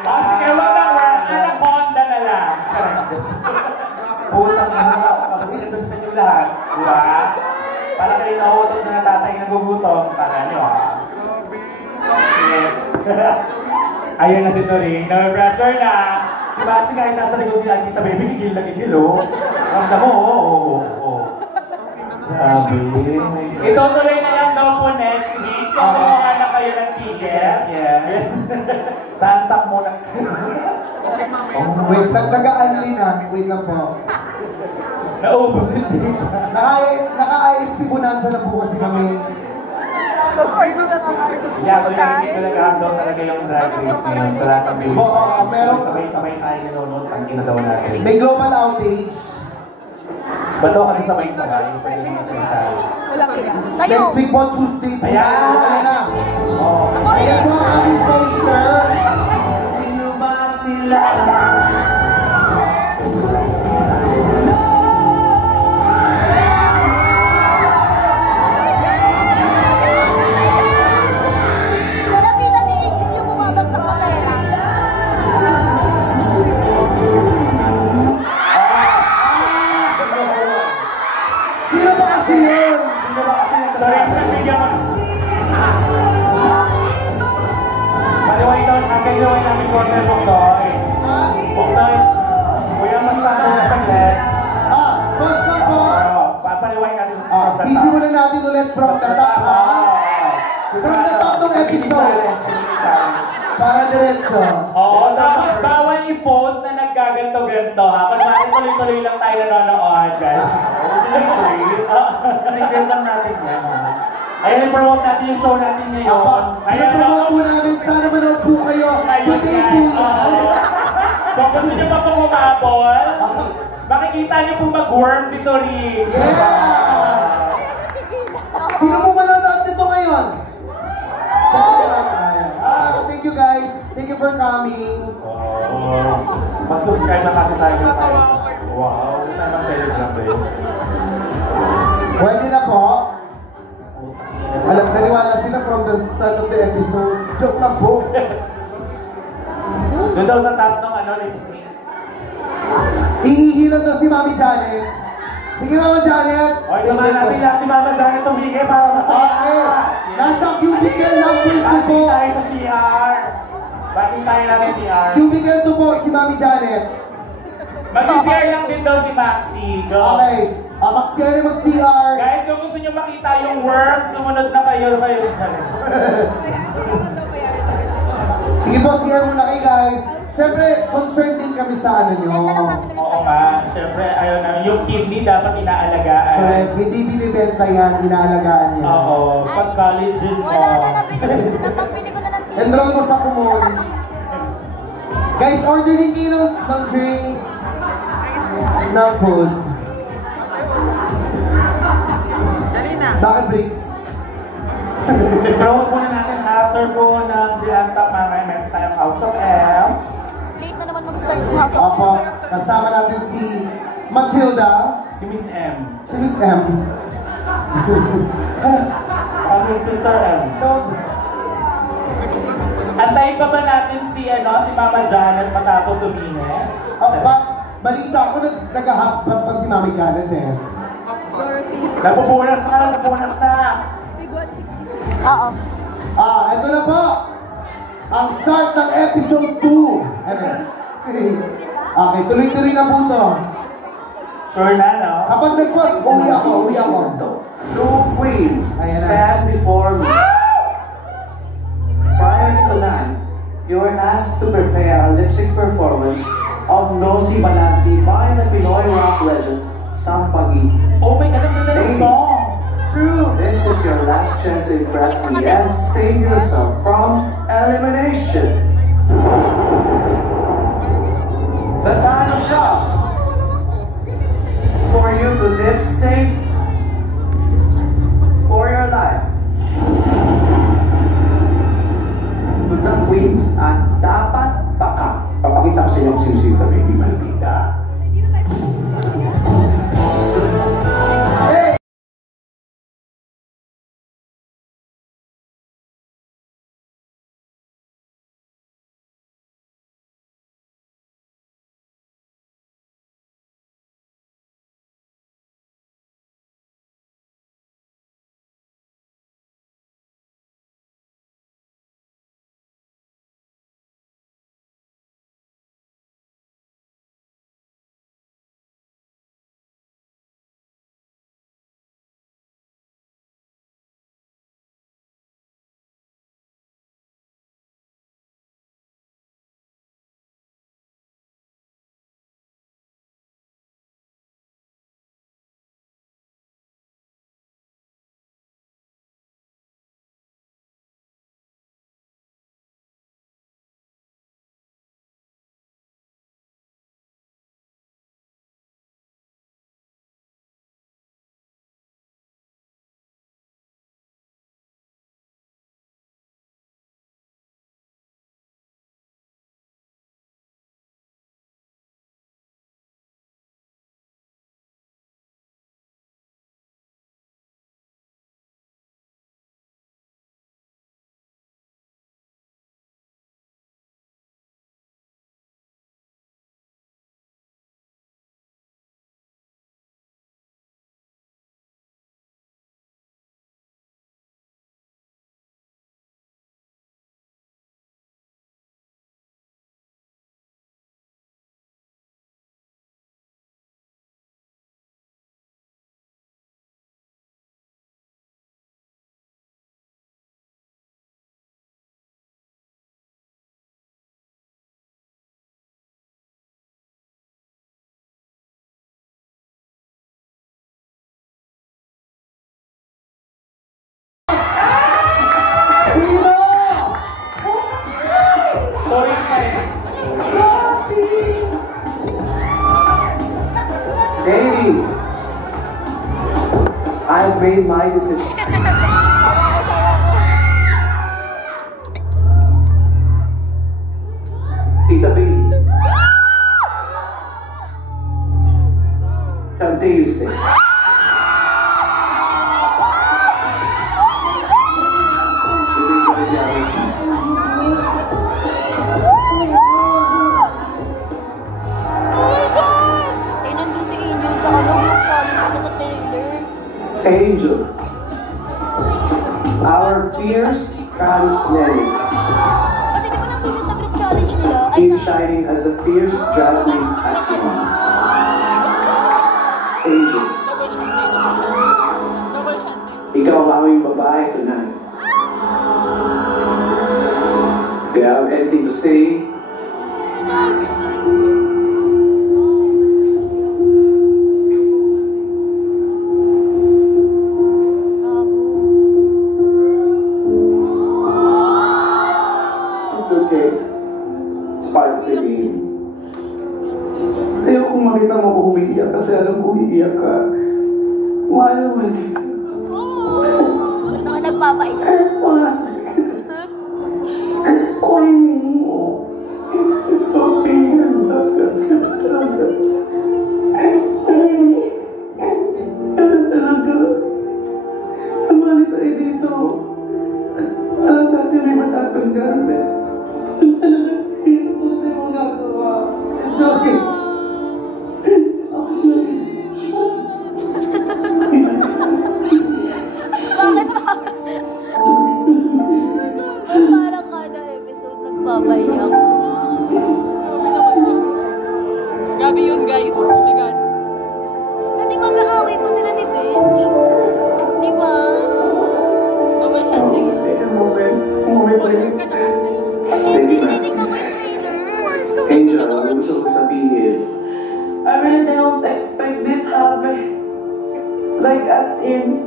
Sige, wag na work. Anaconda na lang. Putang ano, kapag sinabagtan yung lahat, di ba? Para kayo nahutot na ng tatay nagugutom, para nyo Shit. Ayun na si Toring. No pressure na. Si Maxi kahit nasa likod nila, Tita Baby, gigil na gigil, oh. Ramdam mo, oo. Grabe. Itutuloy na lang daw po next week. So, kumuha na kayo ng ticket. Yes. Santak mo na. Wait lang, nag-a-unli na. Wait lang po. Naubos yung data. Naka-ISP Bonanza na po kasi kami. Yeah, so yung hindi ko nag-handle talaga yung drag race ngayon sa lahat ng beauty. Oo, meron. Sabay-sabay tayo nanonood pag kinadaw natin. May global outage. Ba't daw kasi sabay-sabay? Pwede yung isa-isa. Next week po, Tuesday po. Ayan! Ayan na. Ayan po ang aming poster. Sino ba sila? Malapitan ni Angel yung bumabagsak na pera. Sino ba kasi yun? Sino ba kasi Sorry, nagsasabi? nagbigyan mo. Paliwanag daw, ang gagawin namin Buknoy, Buknoy. Buknoy. Kuya, mas tato na saglit. Boss na po. Papaliway natin sa from the top. Sisimulan natin ulit from the top, ha? From the top ng episode. Para diretso. Oo, tapos bawal i-post na naggaganto-ganto ha. Kunwari tuloy-tuloy lang tayo nanonood, guys. Secret lang natin yan, ha? Ayun, promote natin yung show natin ngayon. Promote po namin. Sana manood po kayo. Today po yan. Kung gusto nyo pa pong umabol, makikita nyo po mag-worm si Tori. Yes! Sino po manonood nito ngayon? Thank you guys. Thank you for coming. Mag-subscribe na kasi tayo tayo. Wow, tayo mag-telegram base. Pwede na po. Alam, naniwala sila from the start of the episode. Joke lang po. Doon daw sa top ng lip sync. Iihilan daw si Mami Janet. Sige, Mama Janet. Okay, samahan natin lahat si Mama Janet tumigay para masaya. Okay. Nasa cubicle lang po ito po. Bating tayo sa CR. Bating tayo lang sa CR. Cubicle to po si Mami Janet. Mag-CR lang din daw si Maxi. Go. Okay. Mag-CR na mag-CR. Guys, kung gusto nyo makita yung work, sumunod na kayo dyan. Sige po, CR muna kayo guys. Siyempre, concerned din kami sa ano nyo. Oo nga, siyempre, ayun na, yung kidney dapat inaalagaan. Correct. Hindi binibenta yan, inaalagaan yan. Oo, pag-college yun mo. Wala na, napambili ko na ng TV. Enroll mo sa Kumon. Guys, order din kayo ng drinks, ng food. Bakit drinks? I-promote muna natin after po ng The Antap, mamaya meron tayong House of M. Late na naman mag-start yung house of Opo, kasama natin si Matilda. Si Miss M. Si Miss M. Ano yung Peter M? Antayin pa ba natin si Mama Janet matapos humingi? Balita ako nag-hotspot pa si Mami Janet eh. Napupunas na. Oo. Ito na po. Ang start ng episode 2. Okay, tuloy-tuloy na po ito. Sure na, no? Kapag nag-post, uwi ako. Two queens stand before me. Prior to tonight, you were asked to prepare a lip-sync performance of Nosy Balasi by the Pinoy rock legend, Sampagi. Oh my God, ang ganda ng song! True. This is your last chance to impress me and save yourself from elimination. The time has come for you to lip sync for your life. To the queens at dapat baka. Papakita ko sa inyo kung sino-sino kami, hindi malbida. I've made my decision. Tita B. Shante, you say. Angel. Our fears transcending. In shining as a fierce drag queen as you are. Angel. Ikaw ang aming babae tonight. Do you have anything to say? It's okay. It's part of the game. Ayaw kong makita mo kung umiiyak kasi alam ko umiiyak ka. Mahal naman. Ba't naman nagpapaiyak? It's okay. I'm not gonna talaga. Sumali tayo dito. Alam natin may matatanggal. Talaga sa'yo. Wala tayo magagawa. It's okay. Bakit parang kada episode nagpapaiyak? Grabe yun, guys. Oh my God. Kasi mag-aaway po sila ni Benj. Di ba? Baba siya. Angel, ang gusto ko sabihin. I really don't expect this happen. Like as in,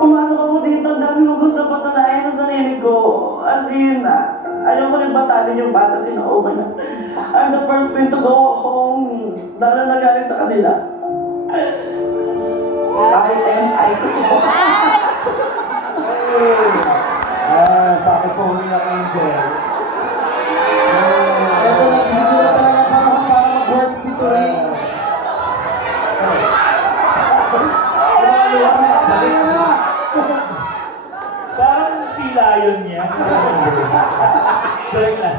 pumasok ako dito, ang dami ko gusto patunayan sa sarili ko. As in, ayaw ko nagbasabi yung bata sinauban na I'm the first one to go home. Lalo na galing sa kanila. Bakit po umiyak, Angel? Eto na, dito na talaga para mag-work si Turing. Parang si Lion niya. Joy lang.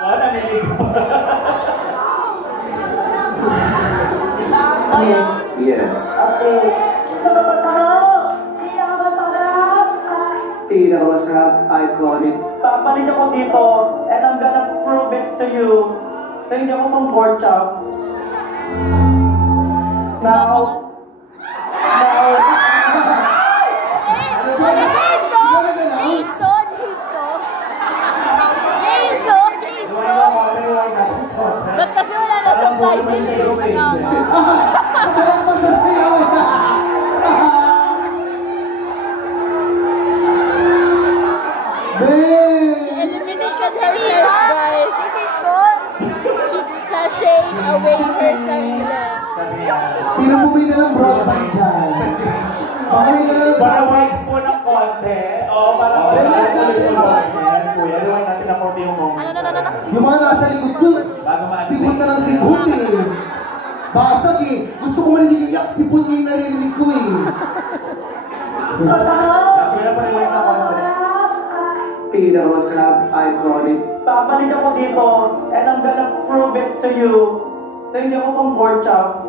Nanilig po. Yes. Tina, what's up? Iconic. Papalit ako dito, and I'm gonna prove it to you na hindi ako pang pork chop. Now, ba't kasi wala na sa title? Sarap pa sa siyaw. Elimination herself, guys. She's sashaying away herself. Sino bumili ng broadband dyan? Baka may nalang sa... Para wag po ng konti. Oo, para wag Kuya, luwag natin ng konti yung moment. Yung mga nasa likod ko, sipot na ng sipot eh. Basag eh. Gusto ko marinig yung yak sipot niya yung naririnig ko eh. Kuya, pariwag na konti. Tina, what's up? Iconic. papalit ako dito, and I'm gonna prove it to you na hindi ako pang pork chop.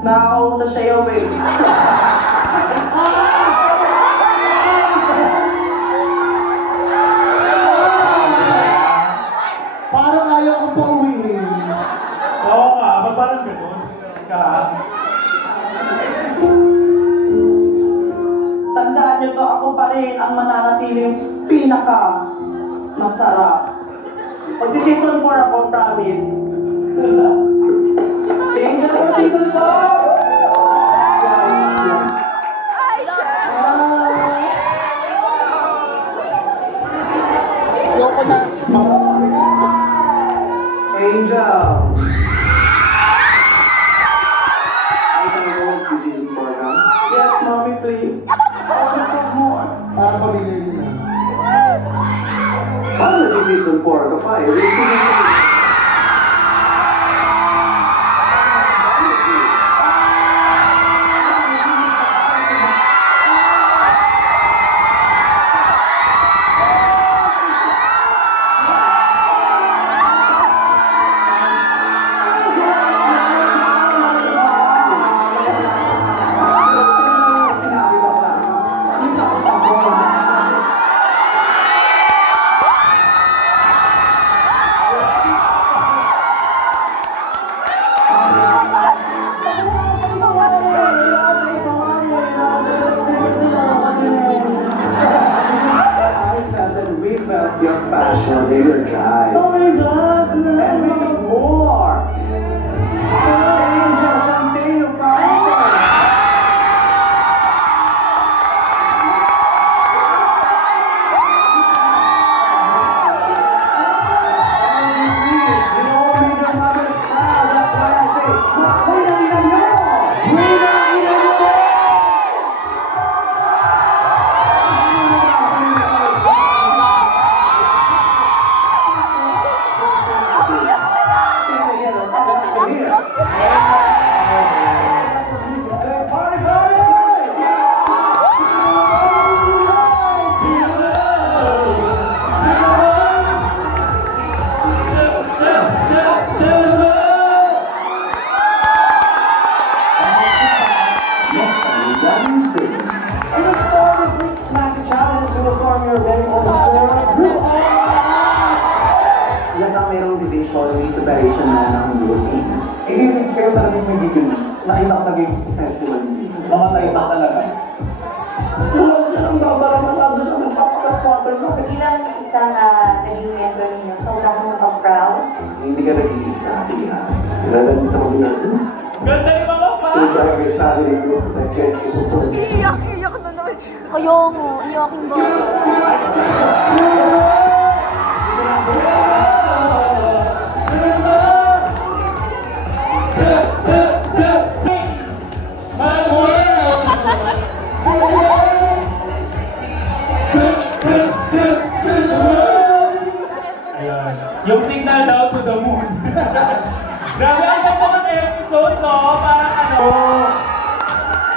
Now, sa Shea Away. Parang ayaw kong pauwiin. Oo nga, ba't parang ganun? Tandaan niyo to, ako pa rin ang mananatiling pinaka masarap. Pag-season 4 ako, promise. Thank you for season 4! Angel! Season 4 ka pa eh. Your passion and your drive. Oh my God! And we need more! Angel Santino Pastor! You all made your mothers proud. That's why I say, Makuya Inanyo! Makuya Inanyo! Yan ang mayroong visual inspiration na ng Philippines. Eh, kayo talagang may video. Nakita ko naging festival dito. Mamatay pa talaga. Wala siya ng babara, masyado siya nagpapakas-papas sa akin. Bilang isang naging member ninyo, sobrang proud. Hindi ka nag-iisa, Tia. Nalalamit ako natin. Ganda ni mga pa! Yung driver sa akin ito, nag-get isupport. Iyak na naman siya. Kayo mo, iyaking ba? Yung signal daw to the moon. Grabe, ang ganda ng episode, no? Parang ano,